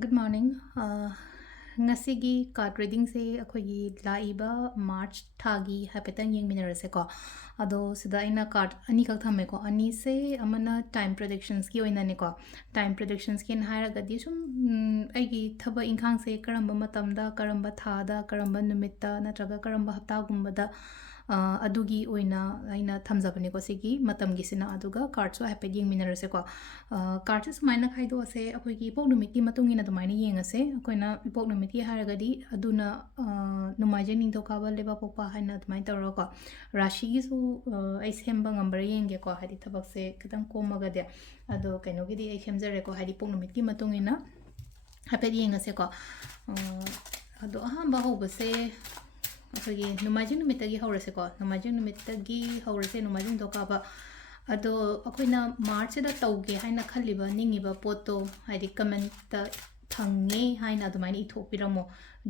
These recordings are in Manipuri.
Good morning. Ngasigi card reading se akhoi laiba March Thagi hapetan yengminarase ko ado sida ina card ani kak thame ko ani se amana time predictions ki oina ne ko time predictions kin haira gadi sum aigi thaba inkhang se karamba matamda karamba thada karamba numitta natraga karamba hapta gumbada adugi oina aina thamjabane ko sigi matam gi sina aduga card so happy yengminarase ko card is maina khaido ase akhoi gi pok numit ki matung ina dumaina yengase akoina pok numit ki haragadi aduna numaje ning to ka ba leba pokpa haina dumai tawra ko rashi gi su ai semba ngambar yenge ko hadi thabak se kitang komaga de ado kaino gi di ai semjare ko hadi pok numit ki matung ina happy yengase ko ado ahamba hobase akhoi numaje numit gi hawrase ko numaje numit gi hawrase numaje to ka ba ado akoina march da tauge haina khaliba ningiba poto haidi comment ta thange haina adumaini ithopiramo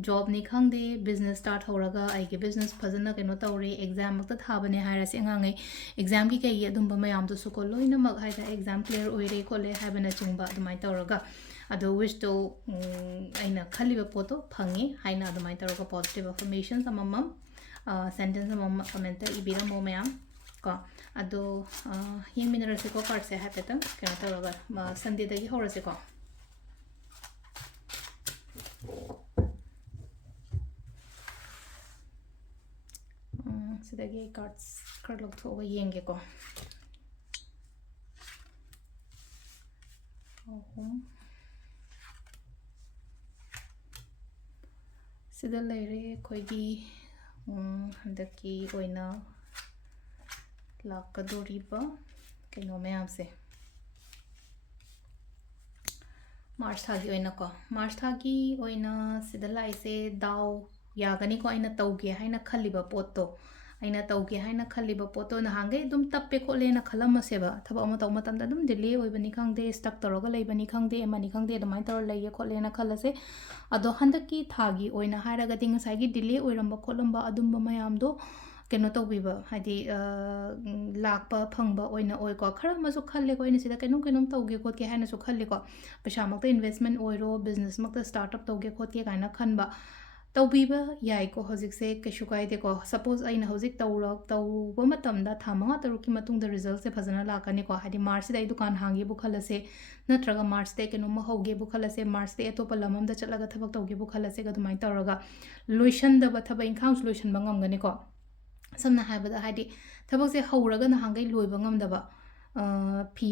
job ni khangde business start horaga aige business phajana keno tawre exam ta thabane haira se ngangai exam ki kai adumba mayam to suko loina mag haida exam clear oire kole habana chingba adumai tawraga ado wish to aina khaliba poto phange haina adumai tawraga positive affirmations amamam sentence amam comment ta ibiramo mayam ko ado yengminarase ko card se hapetam kena tawraga sunday dagi horase ko sidagi cards card log thoga yenge ko sida leire koigi handaki oina lakadoriba keno mayam se March Thagi oina ko March Thagi oina sida lai se daw yagani ko aina tauge haina khaliba poto aina tauge haina khaliba poto na hange dum tappe ko lena khalama seba thaba ama taw matam da dum delay oibani khangde stuck toroga leibani khangde emani khangde damai tor leye ko lena khalase ado handaki thagi oina hairaga ding sai gi delay oiramba kholamba adumba mayam do keno tawbiba hadi lakpa phangba oina oi ko khara ma su khalle ko ina sida kenom kenom tawge khot ke haina su khalle ko pasha makta investment oiro business makta startup tawge khot ke kaina khanba tawbiba yai ko hojik se keshu kai de ko suppose aina hojik tawrak tawba matamda thamanga taruki matung da result se phajana lakani ko hadi march dai dukan hangi bu khalase natraga march te kenom ma hoge bu khalase march te atopa lamam da chalaga thabak tawge bu khalase ga dumai tawraga loisan da ba thaba inkhang loisan bangam gani ko samna haibada hadi thabak se hawraga na hangai loiba ngamdaba phi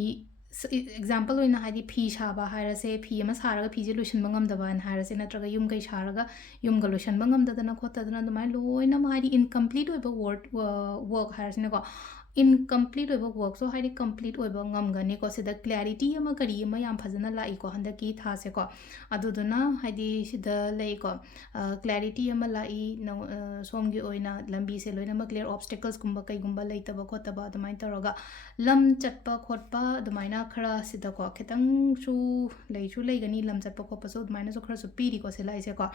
example oina hadi phi shaba hairase phi ama saraga phi je loisan bangamdaba an hairase natraga yum kai sharaga yum ga loisan bangamdadana khotadana dumai loina ma hadi incomplete oiba word work hairase na ko incomplete oiba work so hadi complete oiba ngamgani ko sida clarity ama kari ama yam phajana lai ko handaki thase ko aduduna hadi sida lei ko clarity ama lai somgi oina lambi se loina ma clear obstacles kumba kai gumba leitaba khotaba dumai taraga lam chatpa khotpa dumaina khara sida ko khitang su leichu leigani lam chatpa khotpa so dumaina so khara su piri ko se lai se ko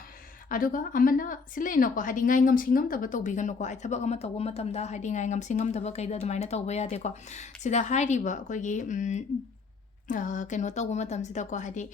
aduga amana sileino ko hadi ngai ngam singam taba tobigano ko ai thabak ama tawba matamda hadi ngai ngam singam taba kaida dumaina tawba yade ko sida hairiba koigi keno tawba matam sida ko hadi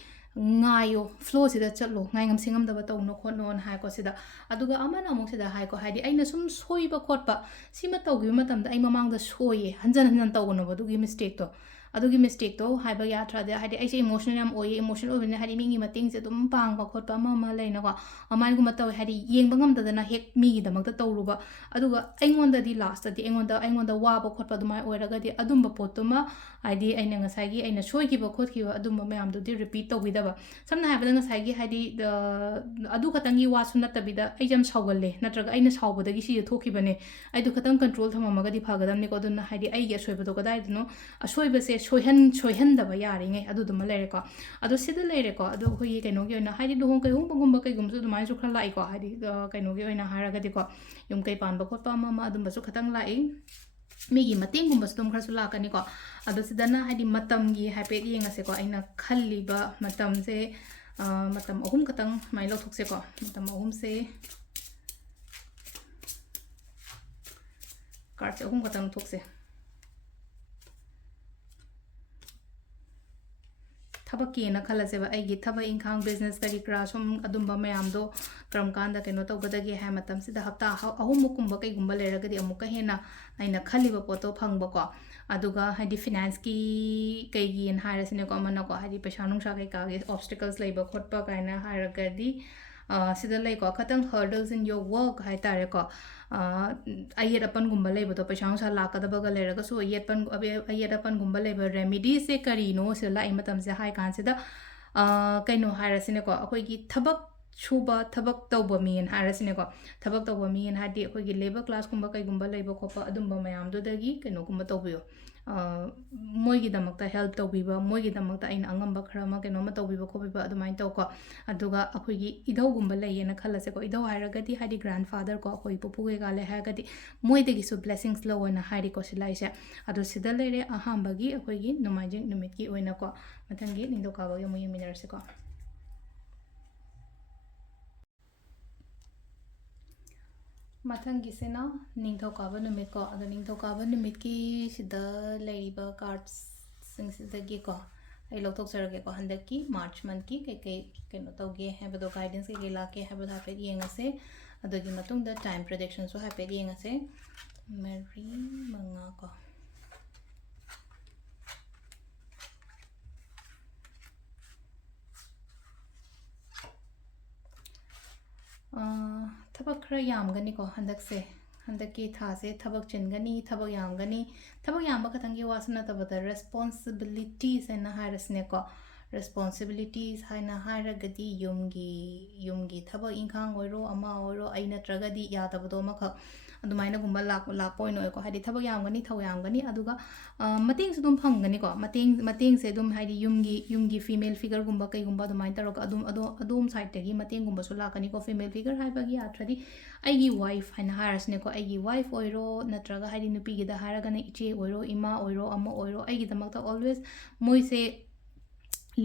ngayo flow sida chatlo ngai ngam singam taba tawno khotno on hai ko sida aduga amana amuk sida hai ko hadi aina sum soiba khotpa sima tawgi matamda ai mamangda soye hanjan hanjan tawgono badugi mistake to adugi mistake to haiba ya thra de hadi aise emotional yam oye emotional obine hadi mingi mating se dum pang ba khotpa ma leina ko amai guma taw hadi yeng bangam da na hek mi gi damak ta tawruba aduga aingonda di last di aingonda wa ba khotpa dumai oiraga di adumba potuma hadi aina ngasai gi aina soi gi ba khot gi adumba mayam do di repeat to widaba samna haibada ngasai gi hadi adu khatangi wa sunna tabida ai jam sawgalle natraga aina sawbada gi si thokibane ai du khatang control thamamaga di phagadam ni ko dun hadi ai ge soiba do kadai duno asoiba se soihan daba yari ngai adu dum lere ko adu sida lere ko adu hoi kaino gi oina hadi duhong kai hong bangum ba kai gum su dumai su khra lai ko hadi kaino gi oina haraga di ko yum kai pan ba khotpa ma adum ba su khatang lai migi mating gum ba su dum khra su la kani ko adu sida na hadi matam gi happy yenga se ko aina khalli ba matam se matam ahum katang mai lo thok se ko matam ahum se card se ahum katang thok se ꯊꯕꯛꯀꯤꯅ ꯈꯜꯂꯁꯦꯕ ꯑꯩꯒꯤ ꯊꯕꯛ ꯏꯪꯈꯥꯡ ꯕꯤꯖꯤꯅꯦꯁ ꯀꯔꯤ ꯀꯔꯥ ꯁꯨꯝ ꯑꯗꯨꯝꯕ ꯃꯌꯥꯝꯗꯣ ꯀꯔꯝ ꯀꯥꯟꯗ ꯀꯩꯅꯣ ꯇꯧꯒꯗꯒꯦ ꯍꯥꯏ ꯃꯇꯝꯁꯤꯗ ꯍꯞꯇꯥ ꯑꯍꯨꯝꯃꯨꯛꯀꯨꯝꯕ ꯀꯩꯒꯨꯝꯕ ꯂꯩꯔꯒꯗꯤ ꯑꯃꯨꯛꯀ ꯍꯦꯟꯅ ꯑꯩꯅ ꯈꯜꯂꯤꯕ ꯄꯣꯠꯇꯣ ꯐꯪꯕꯀꯣ ꯑꯗꯨꯒ ꯍꯥꯏꯗꯤ ꯐꯤꯅꯥꯟꯁꯀꯤ ꯀꯩꯒꯤꯅ ꯍꯥꯏꯔꯁꯤꯅꯦꯀꯣ ꯑꯃꯅꯀꯣ ꯍꯥꯏꯗꯤ ꯄꯩꯁꯥ ꯅꯨꯡꯁꯥ ꯀꯩꯀꯥꯒꯤ ꯑꯣꯕꯁꯇꯤꯀꯜꯁ ꯂꯩꯕ ꯈꯣꯠꯄ ꯀꯥꯏꯅ ꯍꯥꯏꯔꯒꯗꯤ ꯁꯤꯗ ꯂꯩꯀꯣ ꯈꯇꯪ ꯍꯔꯗꯜꯁ ꯏꯟ ꯌꯣꯔ ꯋꯔꯛ ꯍꯥꯏꯇꯥꯔꯦꯀோ ꯑꯌꯦꯠ ꯑꯄꯟꯒꯨꯝꯕ ꯂꯩꯕꯗꯣ ꯄꯩꯁꯥ ꯅꯨꯡꯁꯥ ꯂꯥꯛꯀꯗꯕꯒ ꯂꯩꯔꯒꯁꯨ ꯑꯌꯦꯠ ꯑꯄꯟꯒꯨꯝꯕ ꯂꯩꯕ ꯔꯦꯃꯤꯗꯤꯁꯁꯦ ꯀꯔꯤꯅꯣ ꯁꯤꯗ ꯂꯥꯛꯏ ꯃꯇꯝꯁꯦ ꯍꯥꯏ ꯀꯥꯟꯁꯤꯗ ꯀꯩꯅꯣ ꯍꯥꯏꯔꯁꯤꯅꯦꯀꯣ ꯑꯩꯈꯣꯏꯒꯤ ꯊꯕꯛ ꯁꯨꯕ ꯊꯕꯛ ꯇꯧꯕ ꯃꯤꯅ ꯍꯥꯏꯔꯁꯤꯅꯦꯀꯣ ꯊꯕꯛ ꯇꯧꯕ ꯃꯤꯅ ꯍꯥꯏꯗꯤ ꯑꯩꯈꯣꯏꯒꯤ ꯂꯦꯕꯔ ꯀ꯭ꯂꯥꯁꯀꯨꯝꯕ ꯀꯩꯒꯨꯝꯕ ꯂꯩꯕ ꯈꯣꯠꯄ ꯑꯗꯨꯝꯕ ꯃꯌꯥꯝꯗꯨꯗꯒꯤ ꯀꯩꯅꯣꯒꯨꯝꯕ ꯇꯧꯕꯤꯌꯣ ꯃꯣꯏꯒꯤꯗꯃꯛꯇ ꯍꯦꯜꯞ ꯇꯧꯕꯤꯕ ꯃꯣꯏꯒꯤꯗꯃꯛꯇ ꯑꯩꯅ ꯑꯉꯝꯕ ꯈꯔ ꯑꯃ ꯀꯩꯅꯣꯃ ꯇꯧꯕꯤꯕ ꯈꯣꯠꯄꯤꯕ ꯑꯗꯨꯃꯥꯏꯅ ꯇꯧꯀꯣ ꯑꯗꯨꯒ ꯑꯩꯈꯣꯏꯒꯤ ꯏꯙꯧꯒꯨꯝꯕ ꯂꯩꯌꯦꯅ ꯈꯜꯂꯁꯦꯀꯣ ꯏꯙꯧ ꯍꯥꯏꯔꯒꯗꯤ ꯍꯥꯏꯗꯤ ꯒ꯭ꯔꯥꯟ ꯐꯥꯗꯔ ꯀꯣ ꯑꯩꯈꯣꯏ ꯄꯨꯄꯨ ꯀꯩꯀꯥ ꯂꯩ ꯍꯥꯏꯔꯒꯗꯤ ꯃꯣꯏꯗꯒꯤꯁꯨ ꯕ꯭ꯂꯦꯁꯤꯡꯁ ꯂꯧꯑꯣꯅ ꯍꯥꯏꯔꯤꯀꯣ ꯁꯤꯂꯥꯏꯁꯦ ꯑꯗꯣ ꯁꯤꯗ ꯂꯩꯔꯦ ꯑꯍꯥꯟꯕꯒꯤ ꯑꯩꯈꯣꯏꯒꯤ ꯅꯣꯡꯃꯥꯏꯖꯤꯡ ꯅꯨꯃꯤꯠꯀꯤ ꯑꯣꯏꯅꯀꯣ ꯃꯊꯪꯒꯤ ꯅꯤꯡꯊꯧꯀꯥꯕꯒꯤ ꯑꯃꯨꯛ ꯌꯦꯡꯃꯤꯟꯅꯔꯁꯤꯀꯣ ꯃꯊꯪꯒꯤꯁꯤꯅ ꯅꯤꯡꯊꯧꯀꯥꯕ ꯅꯨꯃꯤꯠ ꯀꯣ ꯑꯗꯣ ꯅꯤꯡꯊꯧꯀꯥꯕ ꯅꯨꯃꯤꯠꯀꯤ ꯁꯤꯗ ꯂꯩꯔꯤꯕ ꯀꯥꯔꯠꯁꯤꯡꯁꯤꯗꯒꯤꯀꯣ ꯑꯩ ꯂꯧꯊꯣꯛꯆꯔꯒꯦꯀꯣ ꯍꯟꯗꯛꯀꯤ ꯃꯥꯔꯆ ꯃꯟꯊꯀꯤ ꯀꯩꯀꯩ ꯀꯩꯅꯣ ꯇꯧꯒꯦ ꯍꯥꯏꯕꯗꯣ ꯒꯥꯏꯗꯦꯟꯁ ꯀꯩꯀꯩ ꯂꯥꯛꯀꯦ ꯍꯥꯏꯕꯗꯣ ꯍꯥꯏꯐꯦꯠ ꯌꯦꯡꯉꯁꯦ ꯑꯗꯨꯒꯤ ꯃꯇꯨꯡꯗ ꯇꯥꯏꯝ ꯄ꯭ꯔꯦꯗꯤꯛꯁꯟꯁꯨ ꯍꯥꯏꯐꯦꯠ ꯌꯦꯡꯉꯁꯦ ꯃꯔꯤ ꯃꯉꯥ ꯀꯣ ꯊꯕꯛ ꯈꯔ ꯌꯥꯝꯒꯅꯤꯀꯣ ꯍꯟꯗꯛꯁꯦ ꯍꯟꯗꯛꯀꯤ ꯊꯥꯁꯦ ꯊꯕꯛ ꯆꯤꯟꯒꯅꯤ ꯊꯕꯛ ꯌꯥꯝꯒꯅꯤ ꯊꯕꯛ ꯌꯥꯝꯕ ꯈꯛꯇꯪꯒꯤ ꯋꯥꯁꯨ ꯅꯠꯇꯕꯗ ꯔꯦꯁꯄꯣꯟꯁꯤꯕꯤꯂꯤꯇꯤꯁ ꯍꯥꯏꯅ ꯍꯥꯏꯔꯁꯤꯅꯦꯀꯣ ꯔꯦꯁꯄꯣꯟꯁꯤꯕꯤꯂꯤꯇꯤꯁ ꯍꯥꯏꯅ ꯍꯥꯏꯔꯒꯗꯤ ꯌꯨꯝꯒꯤ ꯊꯕꯛ ꯏꯪꯈꯥꯡ ꯑꯣꯏꯔꯣ ꯑꯃ ꯑꯣꯏꯔꯣ ꯑꯩ ꯅꯠꯇ꯭ꯔꯒꯗꯤ ꯌꯥꯗꯕꯗꯣ ꯑꯃꯈꯛ ꯑꯗꯨꯃꯥꯏꯅꯒꯨꯝꯕ ꯂꯥꯛꯄ ꯑꯣꯏꯅ ꯑꯣꯏꯀꯣ ꯍꯥꯏꯗꯤ ꯊꯕꯛ ꯌꯥꯝꯒꯅꯤ ꯊꯧ ꯌꯥꯝꯒꯅꯤ ꯑꯗꯨꯒ ꯃꯇꯦꯡꯁꯨ ꯑꯗꯨꯝ ꯐꯪꯒꯅꯤꯀꯣ ꯃꯇꯦꯡꯁꯦ ꯑꯗꯨꯝ ꯍꯥꯏꯗꯤ ꯌꯨꯝꯒꯤ ꯐꯤꯃꯦꯜ ꯐꯤꯒꯔꯒꯨꯝꯕ ꯀꯩꯒꯨꯝꯕ ꯑꯗꯨꯃꯥꯏꯅ ꯇꯧꯔꯒ ꯑꯗꯣꯝ ꯁꯥꯏꯠꯇꯒꯤ ꯃꯇꯦꯡꯒꯨꯝꯕꯁꯨ ꯂꯥꯛꯀꯅꯤꯀꯣ ꯐꯤꯃꯦꯜ ꯐꯤꯒꯔ ꯍꯥꯏꯕꯒꯤ ꯑꯥꯔꯊ꯭ꯔꯗꯤ ꯑꯩꯒꯤ ꯋꯥꯏꯐ ꯍꯥꯏꯅ ꯍꯥꯏꯔꯁꯤꯅꯦꯀꯣ ꯑꯩꯒꯤ ꯋꯥꯏꯐ ꯑꯣꯏꯔꯣ ꯅꯠꯇ꯭ꯔꯒ ꯍꯥꯏꯗꯤ ꯅꯨꯄꯤꯒꯤꯗ ꯍꯥꯏꯔꯒꯅ ꯏꯆꯦ ꯑꯣꯏꯔോ ꯏꯃꯥ ꯑꯣꯏꯔꯣ ꯑꯃ ꯑꯣꯏꯔꯣ ꯑꯩꯒꯤꯗꯃꯛꯇ ꯑꯣꯜꯋꯦꯁ ꯃꯣꯏꯁꯦ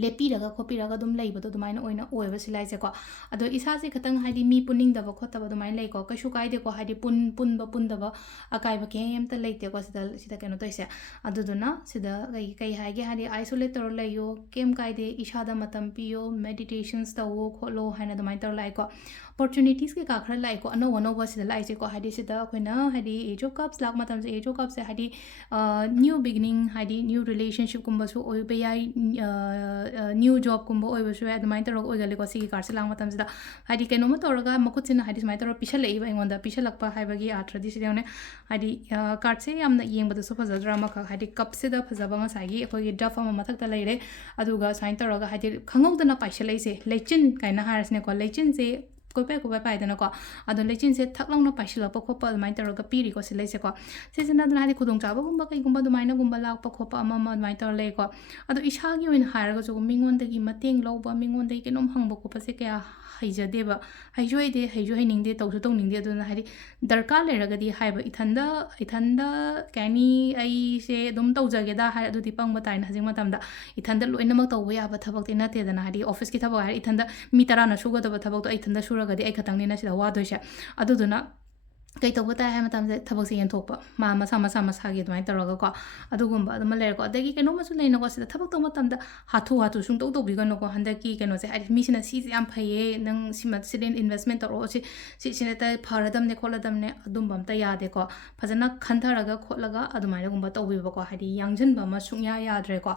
ꯂꯦꯞꯄꯤꯔꯒ ꯈꯣꯠꯄꯤꯔꯒ ꯑꯗꯨꯝ ꯂꯩꯕꯗꯣ ꯑꯗꯨꯃꯥꯏꯅ ꯑꯣꯏꯅ ꯑꯣꯏꯕ ꯁꯤꯂꯥꯏꯁꯦꯀꯣ ꯑꯗꯣ ꯏꯁꯥꯁꯦ ꯈꯤꯇꯪ ꯍꯥꯏꯗꯤ ꯃꯤ ꯄꯨꯅꯤꯡꯗꯕ ꯈꯣꯠꯇꯕ ꯑꯗꯨꯃꯥꯏꯅ ꯂꯩꯀꯣ ꯀꯩꯁꯨ ꯀꯥꯏꯗꯦꯀꯣ ꯍꯥꯏꯗꯤ ꯄꯨꯟꯕ ꯄꯨꯟꯗꯕ ꯑꯀꯥꯏꯕ ꯀꯩꯝꯇ ꯂꯩꯇꯦꯀꯣ ꯁꯤꯗ ꯀꯩꯅꯣ ꯇꯧꯔꯤꯁꯦ ꯑꯗꯨꯗꯨꯅ ꯁꯤꯗ ꯀꯩ ꯍꯥꯏꯒꯦ ꯍꯥꯏꯗꯤ ꯑꯥꯏꯁꯣꯂꯦꯠ ꯇꯧꯔ ꯂꯩꯌꯣ ꯀꯩꯝ ꯀꯥꯏꯗꯦ ꯏꯁꯥꯗ ꯃꯇꯝ ꯄꯤꯌꯣ ꯃꯦꯗꯤꯇꯦꯁꯟꯁ ꯇꯧꯋꯣ ꯈꯣꯠꯂꯣ ꯍꯥꯏꯅ ꯑꯗꯨꯃꯥꯏꯅ ꯇꯧꯔ ꯂꯥꯛꯑꯦꯀꯣ ꯑꯣꯄꯣꯔꯆꯨꯅꯤꯇꯤꯁ ꯀꯩꯀꯥ ꯈꯔ ꯂꯥꯛꯑꯦꯀꯣ ꯑꯅꯧꯕ ꯁꯤꯗ ꯂꯥꯛꯏꯁꯦꯀꯣ ꯍꯥꯏꯗꯤ ꯁꯤꯗ ꯑꯩꯈꯣꯏꯅ ꯍꯥꯏꯗꯤ ꯑꯦꯖ ꯑꯣꯐ ꯀꯞꯁ ꯂꯥꯛꯄ ꯃꯇꯝꯁꯦ ꯑꯦꯖ ꯑꯣꯐ ꯀꯞꯁꯦ ꯍꯥꯏꯗꯤ ꯅ꯭ꯌꯨ ꯕꯤꯒꯤꯅꯤꯡ ꯍꯥꯏꯗꯤ ꯅ꯭ꯌꯨ ꯔꯤꯂꯦꯁꯟꯁꯤꯞꯀꯨꯝꯕꯁꯨ ꯑꯣꯏꯕ ꯌꯥꯏ ꯅ꯭ꯌꯨ ꯖꯣꯕꯀꯨꯝꯕ ꯑꯣꯏꯕꯁꯨ ꯌꯥꯏ ꯑꯗꯨꯃꯥꯏꯅ ꯇꯧꯔꯒ ꯑꯣꯏꯒꯜꯂꯦꯀꯣ ꯁꯤꯒꯤ ꯀꯥꯔꯠꯁꯦ ꯂꯥꯛꯄ ꯃꯇꯝꯁꯤꯗ ꯍꯥꯏꯗꯤ ꯀꯩꯅꯣꯝꯃ ꯇꯧꯔꯒ ꯃꯈꯨꯠꯁꯤꯅ ꯍꯥꯏꯗꯤ ꯁꯨꯃꯥꯏꯅ ꯇꯧꯔꯒ ꯄꯤꯁꯜꯂꯛꯏꯕ ꯑꯩꯉꯣꯟꯗ ꯄꯤꯁꯜꯂꯛꯄ ꯍꯥꯏꯕꯒꯤ ꯑꯥꯔꯊ꯭ꯔꯗꯤ ꯁꯤꯗ ꯌꯥꯎꯅꯦ ꯍꯥꯏꯗꯤ ꯀꯥꯔꯠꯁꯦ ꯌꯥꯝꯅ ꯌꯦꯡꯕꯗꯁꯨ ꯐꯖꯗ꯭ꯔꯥ ꯑꯃꯈꯛ ꯍꯥꯏꯗꯤ ꯀꯞꯁꯤꯗ ꯐꯖꯕ ꯉꯁꯥꯏꯒꯤ ꯑꯩꯈꯣꯏꯒꯤ ꯗ꯭ꯔꯐ ꯑꯃ ꯃꯊꯛꯇ ꯂꯩꯔꯦ ꯑꯗꯨꯒ ꯁꯨꯃꯥꯏꯅ ꯇꯧꯔꯒ ꯍꯥꯏꯗꯤ ꯈꯪꯍꯧꯗꯅ ꯄꯥꯏꯁꯜꯂꯛꯏꯁꯦ ꯂꯩꯆꯤꯟ ꯀꯥꯏꯅ ꯍꯥꯏꯔꯁꯤꯅꯦꯀꯣ ꯂꯩꯆꯤꯟꯁꯦ ꯀꯣꯏꯄꯥꯏ ꯄꯥꯏꯗꯅꯀꯣ ꯑꯗꯣ ꯂꯩꯆꯤꯟꯁꯦ ꯊꯛ ꯂꯥꯎꯅ ꯄꯥꯏꯁꯤꯜꯂꯛꯄ ꯈꯣꯠꯄ ꯑꯗꯨꯃꯥꯏꯅ ꯇꯧꯔꯒ ꯄꯤꯔꯤꯀꯣ ꯁꯤꯂꯩꯁꯦꯀꯣ ꯁꯤꯁꯤꯅ ꯑꯗꯨꯅ ꯍꯥꯏꯗꯤ ꯈꯨꯗꯣꯡꯆꯥꯕꯒꯨꯝꯕ ꯀꯩꯒꯨꯝꯕ ꯑꯗꯨꯃꯥꯏꯅꯒꯨꯝꯕ ꯂꯥꯛꯄ ꯈꯣꯠꯄ ꯑꯃ ꯑꯗꯨꯃꯥꯏꯅ ꯇꯧꯔ ꯂꯩꯀꯣ ꯑꯗꯣ ꯏꯁꯥꯒꯤ ꯑꯣꯏꯅ ꯍꯥꯏꯔꯒꯁꯨ ꯃꯤꯉꯣꯟꯗꯒꯤ ꯃꯇꯦꯡ ꯂꯧꯕ ꯃꯤꯉꯣꯟꯗꯒꯤ ꯀꯩꯅꯣꯝ ꯍꯪꯕ ꯈꯣꯠꯄꯁꯦ ꯀꯌా ꯍꯩꯖꯗꯦꯕ ꯍꯩꯁꯨ ꯍꯩꯇꯦ ꯍꯩꯁꯨ ꯍꯩꯅꯤꯡꯗꯦ ꯇꯧꯁꯨ ꯇꯧꯅꯤꯡꯗꯦ ꯑꯗꯨꯅ ꯍꯥꯏꯗꯤ ꯗꯔꯀꯥꯔ ꯂꯩꯔꯒꯗꯤ ꯍꯥꯏꯕ ꯏꯊꯟꯗ ꯀꯩ ꯍꯥꯏꯅꯤ ꯑꯩꯁꯦ ꯑꯗꯨꯝ ꯇꯧꯖꯒꯦꯗ ꯍꯥꯏ ꯑꯗꯨꯗꯤ ꯄꯪꯕ ꯇꯥꯏꯅ ꯍꯧꯖꯤꯛ ꯃꯇꯝꯗ ꯏꯊꯟꯗ ꯂꯣꯏꯅꯃꯛ ꯇꯧꯕ ꯌꯥꯕ ꯊꯕꯛꯇꯤ ꯅꯠꯇꯦꯗꯅ ꯍꯥꯏꯗꯤ ꯑꯣꯐꯤꯁꯀꯤ ꯊꯕꯛ ꯍꯥꯏꯔ ꯏꯊꯟꯗ ꯃꯤ 10ꯅ ꯁꯨꯒꯗꯕ ꯊꯕꯛꯇꯣ ꯑꯩ ꯏꯊꯟꯗ ꯁꯨꯔꯒꯗꯤ ꯑꯩ ꯈꯛꯇꯪꯅꯤꯅ ꯁꯤꯗ ꯋꯥꯗꯣꯏꯁꯦ ꯑꯗꯨꯗꯨꯅ ꯀꯩ ꯇꯧꯕ ꯇꯥꯏ ꯍꯥꯏ ꯃꯇꯝꯁꯦ ꯊꯕꯛꯁꯦ ꯌꯦꯟꯊꯣꯛꯄ ꯃꯁꯥꯒꯤ ꯑꯗꯨꯃꯥꯏꯅ ꯇꯧꯔꯒꯀꯣ ꯑꯗꯨꯒꯨꯝꯕ ꯑꯗꯨꯃ ꯂꯩꯔꯦꯀꯣ ꯑꯗꯒꯤ ꯀꯩꯅꯣꯝꯃꯁꯨ ꯂꯩꯅꯀꯣ ꯁꯤꯗ ꯊꯕꯛ ꯇꯧꯕ ꯃꯇꯝꯗ ꯍꯥꯊꯨ ꯁꯨꯡꯇꯧ ꯇꯧꯕꯤꯒꯅꯨꯀꯣ ꯍꯟꯗꯛꯀꯤ ꯀꯩꯅꯣꯁꯦ ꯍꯥꯏꯗꯤ ꯃꯤꯁꯤꯅ ꯁꯤꯁꯦ ꯌꯥꯝ ꯐꯩꯌꯦ ꯅꯪ ꯁꯤꯗ ꯏꯟꯚꯦꯁꯃꯦꯟ ꯇꯧꯔꯛꯑꯣ ꯁꯤꯅ ꯐꯔꯗꯝꯅꯦ ꯈꯣꯠꯂꯗꯝꯅꯦ ꯑꯗꯨꯝꯕ ꯑꯝꯇ ꯌꯥꯗꯦꯀꯣ ꯐꯖꯅ ꯈꯟꯊꯔꯒ ꯈꯣꯠꯂꯒ ꯑꯗꯨꯃꯥꯏꯅꯒꯨꯝꯕ ꯇꯧꯕꯤꯕꯀꯣ ꯍꯥꯏꯗꯤ ꯌꯥꯡꯁꯤꯟꯕ ꯑꯃ ꯁꯨꯡꯌꯥ ꯌꯥꯗ꯭ꯔꯦꯀꯣ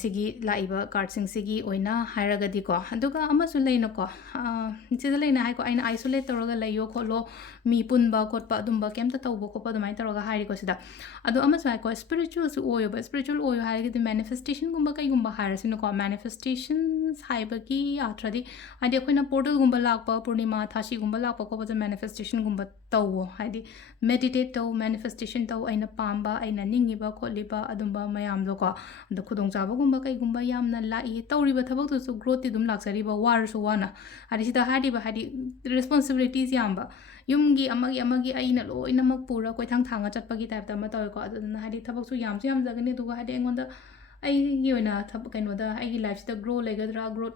ꯁꯤꯒꯤ ꯂꯥꯛꯏꯕ ꯀꯥꯔꯠꯁꯤꯡꯁꯤꯒꯤ ꯑꯣꯏꯅ ꯍꯥꯏꯔꯒꯗꯤꯀꯣ ꯑꯗꯨꯒ ꯑꯃꯁꯨ ꯂꯩꯅꯀꯣ ꯁꯤꯗ ꯂꯩꯅ ꯍꯥꯏꯀꯣ ꯑꯩꯅ ꯑꯥꯏꯁꯣꯂꯦꯠ ꯇꯧꯔꯒ ꯂꯩꯌꯣ ꯈꯣꯠꯂꯣ ꯃꯤ ꯄꯨꯟꯕ ꯈꯣꯠꯄ ꯑꯗꯨꯝꯕ ꯀꯩꯝꯇ ꯇꯧꯕ ꯈꯣꯠꯄ ꯑꯗꯨꯃꯥꯏꯅ ꯇꯧꯔꯒ ꯍꯥꯏꯔꯤꯀꯣ ꯁꯤꯗ ꯑꯗꯣ ꯑꯃꯁꯨ ꯍꯥꯏꯀꯣ ꯁ꯭ꯄꯤꯔꯤꯆꯨꯋꯦꯜꯁꯨ ꯑꯣꯏꯌꯣꯕ ꯁ꯭ꯄꯤꯔꯤꯆꯨꯋꯦꯜ ꯑꯣꯏꯌꯣ ꯍꯥꯏꯔꯒꯗꯤ ꯃꯦꯅꯤꯐꯦꯁꯇꯦꯁꯟꯒꯨꯝꯕ ꯀꯩꯒꯨꯝꯕ ꯍꯥꯏꯔꯁꯤꯅꯀꯣ ꯃꯦꯅꯤꯐꯦꯁꯇꯦꯁꯟꯁ ꯍꯥꯏꯕꯒꯤ ꯑꯥꯔꯊ꯭ꯔꯗꯤ ꯍꯥꯏꯗꯤ ꯑꯩꯈꯣꯏꯅ ꯄꯣꯔꯇꯜꯒꯨꯝꯕ ꯂꯥꯛꯄ ꯄꯨꯔꯅꯤꯃꯥ ꯊꯥꯁꯤꯒꯨꯝꯕ ꯂꯥꯛꯄ ꯈꯣꯠꯄꯁꯦ ꯃꯦꯅꯤꯐꯦꯁꯇꯦꯁꯟꯒꯨꯝꯕ ꯇꯧꯋꯣ ꯍꯥꯏꯗꯤ ꯃꯦꯗꯤꯇꯦꯠ ꯇꯧ ꯃꯦꯅꯤꯐꯦꯁꯇꯦꯁꯟ ꯇꯧ ꯑꯩꯅ ꯄꯥꯝꯕ ꯑꯩꯅ ꯅꯤꯡꯉꯤꯕ ꯈꯣꯠꯂꯤꯕ ꯑꯗꯨꯝꯕ ꯃꯌꯥꯝꯗꯣꯀꯣ ꯑꯗꯣ ꯈꯨꯗꯣꯡꯆꯥꯕꯒꯨꯝꯕ ꯀꯩꯒꯨꯝꯕ ꯌꯥꯝꯅ ꯂꯥꯛꯏ ꯇꯧꯔꯤꯕ ꯊꯕꯛꯇꯨꯁꯨ ꯒ꯭ꯔꯣꯠꯇꯤ ꯑꯗꯨꯝ ꯂꯥꯛꯆꯔꯤꯕ ꯋꯥꯔꯁꯨ ꯋꯥꯅ ꯍꯥꯏꯗꯤ ꯁꯤꯗ ꯍꯥꯏꯔꯤꯕ ꯍꯥꯏꯗꯤ ꯔꯦꯁꯄꯣꯟꯁꯤꯕꯤꯂꯤꯇꯤꯁ ꯌꯥꯝꯕ ꯌꯨꯝꯒꯤ ꯑꯃꯒꯤ ꯑꯩꯅ ꯂꯣꯏꯅꯃꯛ ꯄꯨꯔ ꯀꯣꯏꯊꯥꯡ ꯊꯥꯡꯉ ꯆꯠꯄꯒꯤ ꯇꯥꯏꯞꯇ ꯑꯃ ꯇꯧꯋꯦꯀꯣ ꯑꯗꯨꯗꯨꯅ ꯍꯥꯏꯗꯤ ꯊꯕꯛꯁꯨ ꯌꯥꯝꯖꯒꯅꯤ ꯑꯗꯨꯒ ꯍꯥꯏꯗꯤ ꯑꯩꯉꯣꯟꯗ ꯑꯩꯒꯤ ꯑꯣꯏꯅ ꯀꯩꯅꯣꯗ ꯑꯩꯒꯤ ꯂꯥꯏꯐꯁꯤꯗ ꯒ꯭ꯔꯣꯠ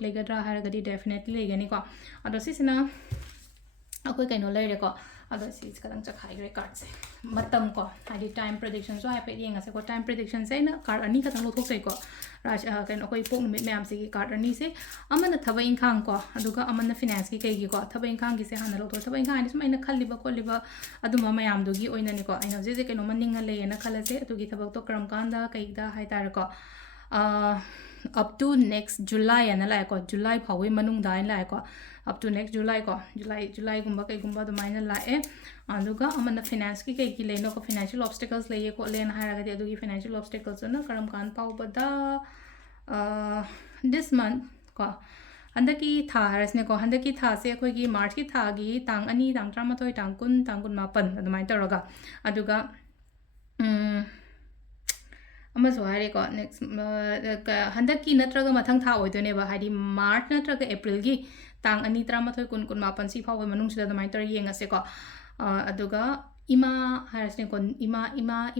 ꯂꯩꯒꯗ꯭ꯔꯥ ꯍꯥꯏꯔꯒꯗꯤ ꯗꯦꯐꯤꯅꯦꯠꯂꯤ ꯂꯩꯒꯅꯤꯀꯣ ꯑꯗꯣ ꯁꯤꯁꯤꯅ ꯑꯩꯈꯣꯏ ꯀꯩꯅꯣ ꯂꯩꯔꯦꯀꯣ ꯑꯗꯣ ꯁꯤꯁꯦ ꯈꯤꯇꯪ ꯆꯈꯥꯏꯈ꯭ꯔꯦ ꯀꯥꯔꯠꯁꯦ ꯃꯇꯝ ꯀꯣ ꯍꯥꯏꯗꯤ ꯇꯥꯏꯝ ꯄ꯭ꯔꯤꯗꯤꯛꯁꯟꯁꯨ ꯍꯥꯏꯐꯦꯠ ꯌꯦꯡꯉꯁꯦꯀꯣ ꯇꯥꯏꯝ ꯄ꯭ꯔꯤꯗꯤꯛꯁꯟꯁꯦ ꯑꯩꯅ ꯀꯥꯔꯠ ꯑꯅꯤ ꯈꯛꯇꯪ ꯂꯧꯊꯣꯛꯆꯩꯀꯣ ꯀꯩꯅꯣ ꯑꯩꯈꯣꯏ ꯏꯄꯣꯛ ꯅꯨꯃꯤꯠ ꯃꯌꯥꯝꯁꯤꯒꯤ ꯀꯥꯔꯠ ꯑꯅꯤꯁꯦ ꯑꯃꯅ ꯊꯕꯛ ꯏꯪꯈꯥꯡ ꯀꯣ ꯑꯗꯨꯒ ꯑꯃꯅ ꯐꯤꯅꯥꯟꯁꯀꯤ ꯀꯩꯒꯤꯀꯣ ꯊꯕꯛ ꯏꯪꯈꯥꯡꯒꯤꯁꯦ ꯍꯥꯟꯅ ꯂꯧꯊꯣꯛꯑꯦ ꯊꯕꯛ ꯏꯪꯈꯥꯡ ꯍꯥꯏꯗꯤ ꯁꯨꯝ ꯑꯩꯅ ꯈꯜꯂꯤꯕ ꯈꯣꯠꯂꯤꯕ ꯑꯗꯨꯝꯕ ꯃꯌꯥꯝꯗꯨꯒꯤ ꯑꯣꯏꯅꯅꯤꯀꯣ ꯑꯩꯅ ꯍꯧꯖꯤꯛ ꯍꯧꯖꯤꯛ ꯀꯩꯅꯣꯝꯃ ꯅꯤꯡꯉ ꯂꯩꯌꯦꯅ ꯈꯜꯂꯁꯦ ꯑꯗꯨꯒꯤ ꯊꯕꯛꯇꯣ ꯀꯔꯝ ꯀꯥꯟꯗ ꯀꯩꯗ ꯍꯥꯏꯇꯥꯔꯦꯀꯣ up to next July ꯑꯅ ꯂꯥꯛꯑꯦꯀꯣ July ꯐꯥꯎꯕꯒꯤ ꯃꯅꯨꯡꯗ ꯍꯥꯏꯅ ꯂꯥꯛꯑꯦꯀꯣ up to next July ꯀꯣ Julyꯒꯨꯝꯕ ꯀꯩꯒꯨꯝꯕ ꯑꯗꯨꯃꯥꯏꯅ ꯂꯥꯛꯑꯦ ꯑꯗꯨꯒ ꯑꯃꯅ ꯐꯤꯅꯥꯟꯁꯀꯤ ꯀꯩꯒꯤ ꯂꯩꯅꯣꯀꯣ ꯐꯤꯅꯥꯟꯁꯤꯌꯦꯜ ꯑꯣꯕꯁꯇꯦꯀꯜꯁ ꯂꯩꯌꯦ ꯈꯣꯠꯂꯦꯅ ꯍꯥꯏꯔꯒꯗꯤ ꯑꯗꯨꯒꯤ ꯐꯤꯅꯥꯟꯁꯤꯌꯦꯜ ꯑꯣꯕꯁꯇꯦꯀꯜꯁꯇꯨꯅ ꯀꯔꯝ ꯀꯥꯟ ꯐꯥꯎꯕꯗ this month ꯀꯣ ꯍꯟꯗꯛꯀꯤ ꯊꯥ ꯍꯥꯏꯔꯁꯤꯅꯦꯀꯣ ꯍꯟꯗꯛꯀꯤ ꯊꯥꯁꯦ ꯑꯩꯈꯣꯏꯒꯤ ꯃꯥꯔꯆꯀꯤ ꯊꯥꯒꯤ ꯇꯥꯡ 2 ꯇꯥꯡ 13 ꯇꯥꯡ 10 ꯇꯥꯡ 18 ꯑꯗꯨꯃꯥꯏꯅ ꯇꯧꯔꯒ ꯑꯗꯨꯒ ꯑꯃꯁꯨ ꯍꯥꯏꯔꯦꯀꯣ ꯅꯦꯛꯁ ꯍꯟꯗꯛꯀꯤ ꯅꯠꯇ꯭ꯔꯒ ꯃꯊꯪ ꯊꯥ ꯑꯣꯏꯗꯣꯏꯅꯦꯕ ꯍꯥꯏꯗꯤ ꯃꯥꯔꯆ ꯅꯠꯇ꯭ꯔꯒ ꯑꯦꯄ꯭ꯔꯤꯜꯒꯤ ꯇꯥꯡ 2 13 10 18 ꯁꯤ ꯐꯥꯎꯕ ꯃꯅꯨꯡꯁꯤꯗ ꯑꯗꯨꯃꯥꯏꯅ ꯇꯧꯔ ꯌꯦꯡꯉꯁꯦꯀꯣ ꯑꯗꯨꯒ ꯏꯃꯥ ꯍꯥꯏꯔꯁꯤꯅꯦꯀꯣ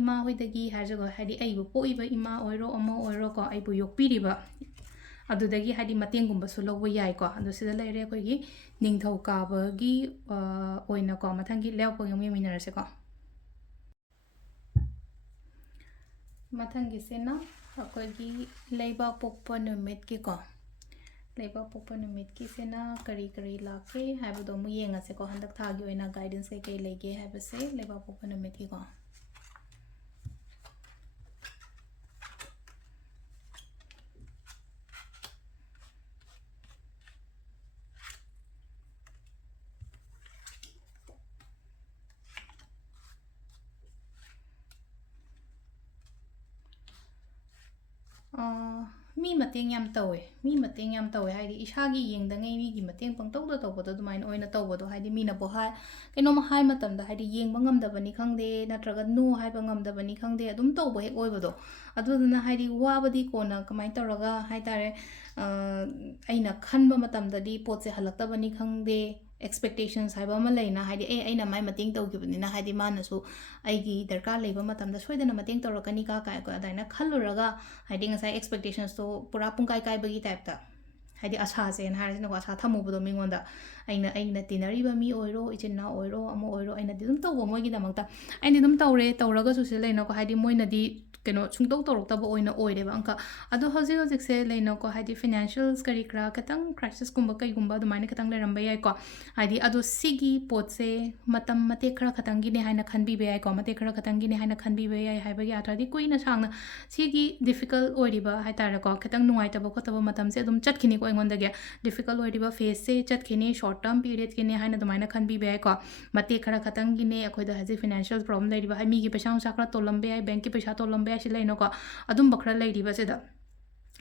ꯏꯃꯥ ꯍꯣꯏꯗꯒꯤ ꯍꯥꯏꯔꯁꯤꯀꯣ ꯍꯥꯏꯗꯤ ꯑꯩꯕꯨ ꯄꯣꯛꯏꯕ ꯏꯃꯥ ꯑꯣꯏꯔꯣ ꯑꯃ ꯑꯣꯏꯔꯣꯀꯣ ꯑꯩꯕꯨ ꯌꯣꯛꯄꯤꯔꯤꯕ ꯑꯗꯨꯗꯒꯤ ꯍꯥꯏꯗꯤ ꯃꯇꯦꯡꯒꯨꯝꯕꯁꯨ ꯂꯧꯕ ꯌꯥꯏꯀꯣ ꯑꯗꯨ ꯁꯤꯗ ꯂꯩꯔꯦ ꯑꯩꯈꯣꯏꯒꯤ ꯅꯤꯡꯊꯧꯀꯥꯕꯒꯤ ꯑꯣꯏꯅꯀꯣ ꯃꯊꯪꯒꯤ ꯂꯩꯕꯥꯛꯄꯣꯛꯄꯒꯤ ꯑꯃꯨꯛ ꯌꯦꯡꯃꯤꯟꯅꯔꯁꯦꯀꯣ ꯃꯊꯪꯒꯤꯁꯤꯅ ꯑꯩꯈꯣꯏꯒꯤ ꯂꯩꯕꯥꯛꯄꯣꯛꯄ ꯅꯨꯃꯤꯠꯀꯤꯀꯣ ꯂꯩꯕꯥꯛꯄꯣꯛꯄ ꯅꯨꯃꯤꯠꯀꯤꯁꯤꯅ ꯀꯔꯤ ꯀꯔꯤ ꯂꯥꯛꯀꯦ ꯍꯥꯏꯕꯗꯣ ꯑꯃꯨꯛ ꯌꯦꯡꯉꯁꯦꯀꯣ ꯍꯟꯗꯛ ꯊꯥꯒꯤ ꯑꯣꯏꯅ ꯒꯥꯏꯗꯦꯟꯁ ꯀꯩꯀꯩ ꯂꯩꯒꯦ ꯍꯥꯏꯕꯁꯦ ꯂꯩꯕꯥꯛꯄꯣꯛꯄ ꯅꯨꯃꯤꯠꯀꯤꯀꯣ ꯃꯤ ꯃꯇꯦꯡ ꯌꯥꯝ ꯇꯧꯋꯦ ꯃꯤ ꯃꯇꯦꯡ ꯌꯥꯝ ꯇꯧꯋꯦ ꯍꯥꯏꯗꯤ ꯏꯁꯥꯒꯤ ꯌꯦꯡꯗꯉꯩ ꯃꯤꯒꯤ ꯃꯇꯦꯡ ꯄꯪꯇꯧꯗ ꯇꯧꯕꯗꯣ ꯑꯗꯨꯃꯥꯏꯅ ꯑꯣꯏꯅ ꯇꯧꯕꯗꯣ ꯍꯥꯏꯗꯤ ꯃꯤꯅꯕꯨ ꯀꯩꯅꯣꯝꯃ ꯍꯥꯏ ꯃꯇꯝꯗ ꯍꯥꯏꯗꯤ ꯌꯦꯡꯕ ꯉꯝꯗꯕꯅꯤ ꯈꯪꯗꯦ ꯅꯠꯇ꯭ꯔꯒ ꯅꯣ ꯍꯥꯏꯕ ꯉꯝꯗꯕꯅꯤ ꯈꯪꯗꯦ ꯑꯗꯨꯝ ꯇꯧꯕ ꯍꯦꯛ ꯑꯣꯏꯕꯗꯣ ꯑꯗꯨꯗꯨꯅ ꯍꯥꯏꯗꯤ ꯋꯥꯕꯗꯤ ꯀꯣꯟꯅ ꯀꯃꯥꯏꯅ ꯇꯧꯔꯒ ꯍꯥꯏꯇꯥꯔꯦ ꯑꯩꯅ ꯈꯟꯕ ꯃꯇꯝꯗꯗꯤ ꯄꯣꯠꯁꯦ ꯍꯜꯂꯛꯇꯕꯅꯤ ꯈꯪꯗꯦ ꯑꯦꯛꯁꯄꯦꯛꯇꯦꯁꯟꯁ ꯍꯥꯏꯕ ꯑꯃ ꯂꯩꯅ ꯍꯥꯏꯗꯤ ꯑꯩꯅ ꯃꯥꯏ ꯃꯇꯦꯡ ꯇꯧꯈꯤꯕꯅꯤꯅ ꯍꯥꯏꯗꯤ ꯃꯥꯅꯁꯨ ꯑꯩꯒꯤ ꯗꯔꯀꯥꯔ ꯂꯩꯕ ꯃꯇꯝꯗ ꯁꯣꯏꯗꯅ ꯃꯇꯦꯡ ꯇꯧꯔꯛꯀꯅꯤ ꯑꯗꯨꯃꯥꯏꯅ ꯈꯜꯂꯨꯔꯒ ꯍꯥꯏꯗꯤ ꯉꯁꯥꯏ ꯑꯦꯛꯁꯄꯦꯛꯇꯦꯁꯟꯁꯇꯣ ꯄꯨꯔꯥ ꯄꯨꯡꯀꯥꯏ ꯀꯥꯏꯕꯒꯤ ꯇꯥꯏꯞꯇ ꯍꯥꯏꯗꯤ ꯑꯁꯥꯁꯦꯅ ꯍꯥꯏꯔꯁꯤꯅꯀꯣ ꯑꯁꯥ ꯊꯝꯃꯨꯕꯗꯣ ꯃꯤꯉꯣꯟꯗ ꯑꯩꯅ ꯇꯤꯟꯅꯔꯤꯕ ꯃꯤ ꯑꯣꯏꯔో ꯏꯆꯤꯟ ꯏꯅꯥꯎ ꯑꯣꯏꯔꯣ ꯑꯃ ꯑꯣꯏꯔോ ꯑꯩꯅꯗꯤ ꯑꯗꯨꯝ ꯇꯧꯕ ꯃꯣꯏꯒꯤꯗꯃꯛꯇ ꯑꯩꯅꯗꯤ ꯑꯗꯨꯝ ꯇꯧꯔꯒꯁꯨ ꯁꯤ ꯂꯩꯅꯀꯣ ꯍꯥꯏꯗꯤ ꯃꯣꯏꯅꯗꯤ ꯀꯩꯅꯣ ꯁꯨꯡꯇꯧ ꯇꯧꯔꯛꯇꯕ ꯑꯣꯏꯅ ꯑꯣꯏꯔꯦꯕ ꯑꯪꯀ ꯑꯗꯣ ꯍꯧꯖꯤꯛꯁꯦ ꯂꯩꯅꯀꯣ ꯍꯥꯏꯗꯤ ꯐꯤꯅꯥꯟꯁꯤꯌꯦꯜꯁ ꯀꯔꯤ ꯀꯔꯥ ꯈꯤꯇꯪ ꯀ꯭ꯔꯥꯏꯁꯤꯁꯀꯨꯝꯕ ꯀꯩꯒꯨꯝꯕ ꯑꯗꯨꯃꯥꯏꯅ ꯈꯤꯇꯪ ꯂꯩꯔꯝꯕ ꯌꯥꯏꯀꯣ ꯍꯥꯏꯗꯤ ꯑꯗꯣ ꯁꯤꯒꯤ ꯄꯣꯠꯁꯦ ꯃꯇꯝ ꯃꯇꯦꯛ ꯈꯔ ꯈꯛꯇꯪꯒꯤꯅꯦ ꯍꯥꯏꯅ ꯈꯟꯕꯤꯕ ꯌꯥꯏꯀꯣ ꯃꯇꯦꯛ ꯈꯔ ꯈꯛꯇꯪꯒꯤꯅꯦ ꯍꯥꯏꯅ ꯈꯟꯕꯤꯕ ꯌꯥꯏ ꯍꯥꯏꯕꯒꯤ ꯑꯥꯊ꯭ꯔꯗꯤ ꯀꯨꯏꯅ ꯁꯥꯡꯅ ꯁꯤꯒꯤ ꯗꯤꯐꯤꯀꯜ ꯑꯣꯏꯔꯤꯕ ꯍꯥꯏꯇꯥꯔꯦꯀꯣ ꯈꯤꯇꯪ ꯅꯨꯡꯉꯥꯏꯇꯕ ꯈꯣꯠꯇꯕ ꯃꯇꯝꯁꯦ ꯑꯗꯨꯝ ꯆꯠꯈꯤꯅꯤꯀꯣ ꯑꯩꯉꯣꯟꯗꯒꯤ ꯗꯤꯐꯤꯀꯜ ꯑꯣꯏꯔꯤꯕ ꯐꯦꯁꯁꯦ ꯆꯠꯈꯤꯅꯤ ꯁꯣꯔꯠ ꯇꯔꯝ ꯄꯤꯔꯤꯌꯗꯀꯤꯅꯦ ꯍꯥꯏꯅ ꯑꯗꯨꯃꯥꯏꯅ ꯈꯟꯕꯤꯕ ꯌꯥꯏꯀꯣ ꯃꯇꯦꯛ ꯈꯔ ꯈꯛꯇꯪꯒꯤꯅꯦ ꯑꯩꯈꯣꯏꯗ ꯍꯧꯖꯤꯛ ꯐꯤꯅꯥꯟꯁꯤꯌꯦꯜ ꯄ꯭ꯔꯣꯕ꯭ꯂꯦꯝ ꯂꯩꯔꯤꯕ ꯃꯤꯒꯤ ꯄꯩꯁꯥ ꯅꯨꯡꯁꯥ ꯈꯔ ꯇꯣꯜꯂꯝꯕ ꯌꯥꯏ ꯕꯦꯡꯀꯤ ꯄꯩꯁꯥ ꯇꯣꯜꯂꯝꯕ ꯌꯥꯏ ꯁꯤ ꯂꯩꯅꯀꯣ ꯑꯗꯨꯝꯕ ꯈꯔ ꯂꯩꯔꯤꯕꯁꯤꯗ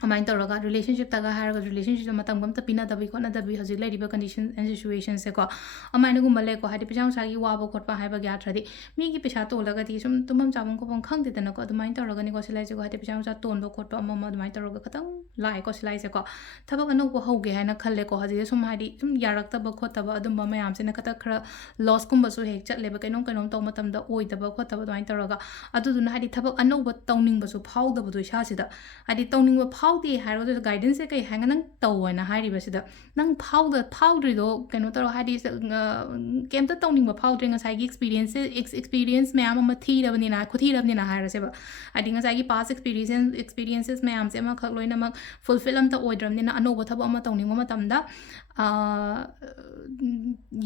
ꯑꯗꯨꯃꯥꯏꯅ ꯇꯧꯔꯒ ꯔꯤꯂꯦꯁꯟꯁꯤꯞꯇꯒ ꯍꯥꯏꯔꯒ ꯔꯤꯂꯦꯁꯟꯁꯤꯞꯇ ꯃꯇꯝꯒ ꯑꯝꯇ ꯄꯤꯅꯗꯕꯤ ꯈꯣꯠꯅꯗꯕꯤ ꯍꯧꯖꯤꯛ ꯂꯩꯔꯤꯕ ꯀꯟꯗꯤꯁꯟ ꯑꯦꯟ ꯁꯤꯆꯨꯋꯦꯁꯟꯁꯦꯀꯣ ꯑꯗꯨꯃꯥꯏꯅꯒꯨꯝꯕ ꯂꯩꯀꯣ ꯍꯥꯏꯗꯤ ꯄꯩꯁꯥ ꯅꯨꯡꯁꯥꯒꯤ ꯋꯥꯕ ꯈꯣꯠꯄ ꯍꯥꯏꯕꯒꯤ ꯑꯥꯊ꯭ꯔꯗꯤ ꯃꯤꯒꯤ ꯄꯩꯁꯥ ꯇꯣꯜꯂꯒꯗꯤ ꯁꯨꯝ ꯇꯨꯝꯐꯝ ꯆꯥꯐꯝ ꯈꯣꯠꯐꯝ ꯈꯪꯗꯦꯗꯅꯀꯣ ꯑꯗꯨꯃꯥꯏꯅ ꯇꯧꯔꯒꯅꯤꯀꯣ ꯁꯤꯂꯥꯏꯁꯦꯀꯣ ꯍꯥꯏꯗꯤ ꯄꯩꯁꯥ ꯅꯨꯡꯁꯥ ꯇꯣꯟꯕ ꯈꯣꯠꯄ ꯑꯃ ꯑꯗꯨꯃꯥꯏꯅ ꯇꯧꯔꯒ ꯈꯤꯇꯪ ꯂꯥꯛꯑꯦꯀꯣ ꯁꯤꯂꯥꯏꯁꯦꯀꯣ ꯊꯕꯛ ꯑꯅꯧꯕ ꯍꯧꯒꯦ ꯍꯥꯏꯅ ꯈꯜꯂꯦꯀꯣ ꯍꯧꯖꯤꯛꯁꯦ ꯁꯨꯝ ꯍꯥꯏꯗꯤ ꯁꯨꯝ ꯌꯥꯔꯛꯇꯕ ꯈꯣꯠꯇꯕ ꯑꯗꯨꯝꯕ ꯃꯌꯥꯝꯁꯤꯅ ꯈꯔ ꯂꯣꯁꯀꯨꯝꯕꯁꯨ ꯍꯦꯛ ꯆꯠꯂꯦꯕ ꯀꯩꯅꯣꯝ ꯇꯧꯕ ꯃꯇꯝꯗ ꯑꯣꯏꯗꯕ ꯈꯣꯠꯇꯕ ꯑꯗꯨꯃꯥꯏꯅ ꯇꯧꯔꯒ ꯑꯗꯨꯗꯨꯅ ꯍꯥꯏꯗꯤ ꯊꯕꯛ ꯑꯅꯧꯕ ꯇꯧꯅꯤꯡꯕꯁꯨ ꯐꯥꯎꯗꯕꯗꯣ ꯏꯁꯥꯁꯤꯗ ꯍꯥꯏꯗꯤ ꯇꯧꯅꯤꯡꯕ ꯐꯥꯎꯗꯦ ꯍꯥꯏꯔꯒꯁꯨ ꯒꯥꯏꯗꯦꯟꯁꯁꯦ ꯀꯩ ꯍꯥꯏꯅ ꯅꯪ ꯇꯧꯑꯅ ꯍꯥꯏꯔꯤꯕꯁꯤꯗ ꯅꯪ ꯐꯥꯎꯗ꯭ꯔꯤꯗꯣ ꯀꯩꯅꯣ ꯇꯧꯔ ꯍꯥꯏꯗꯤ ꯀꯩꯝꯇ ꯇꯧꯅꯤꯡꯕ ꯐꯥꯎꯗ꯭ꯔꯦ ꯉꯁꯥꯏꯒꯤ ꯑꯦꯛꯁꯄꯤꯔꯤꯌꯦꯟꯁ ꯃꯌꯥꯝ ꯑꯃ ꯈꯨꯊꯤꯔꯕꯅꯤꯅ ꯍꯥꯏꯔꯁꯦꯕ ꯍꯥꯏꯗꯤ ꯉꯁꯥꯏꯒꯤ ꯄꯥꯁ ꯑꯦꯛꯁꯄꯤꯔꯤꯌꯦꯟꯁꯦꯁ ꯃꯌꯥꯝꯁꯦ ꯑꯃꯈꯛ ꯂꯣꯏꯅꯃꯛ ꯐꯨꯜꯐꯤꯜ ꯑꯝꯇ ꯑꯣꯏꯗ꯭ꯔꯕꯅꯤꯅ ꯑꯅꯧꯕ ꯊꯕꯛ ꯑꯃ ꯇꯧꯅꯤꯡꯕ ꯃꯇꯝꯗ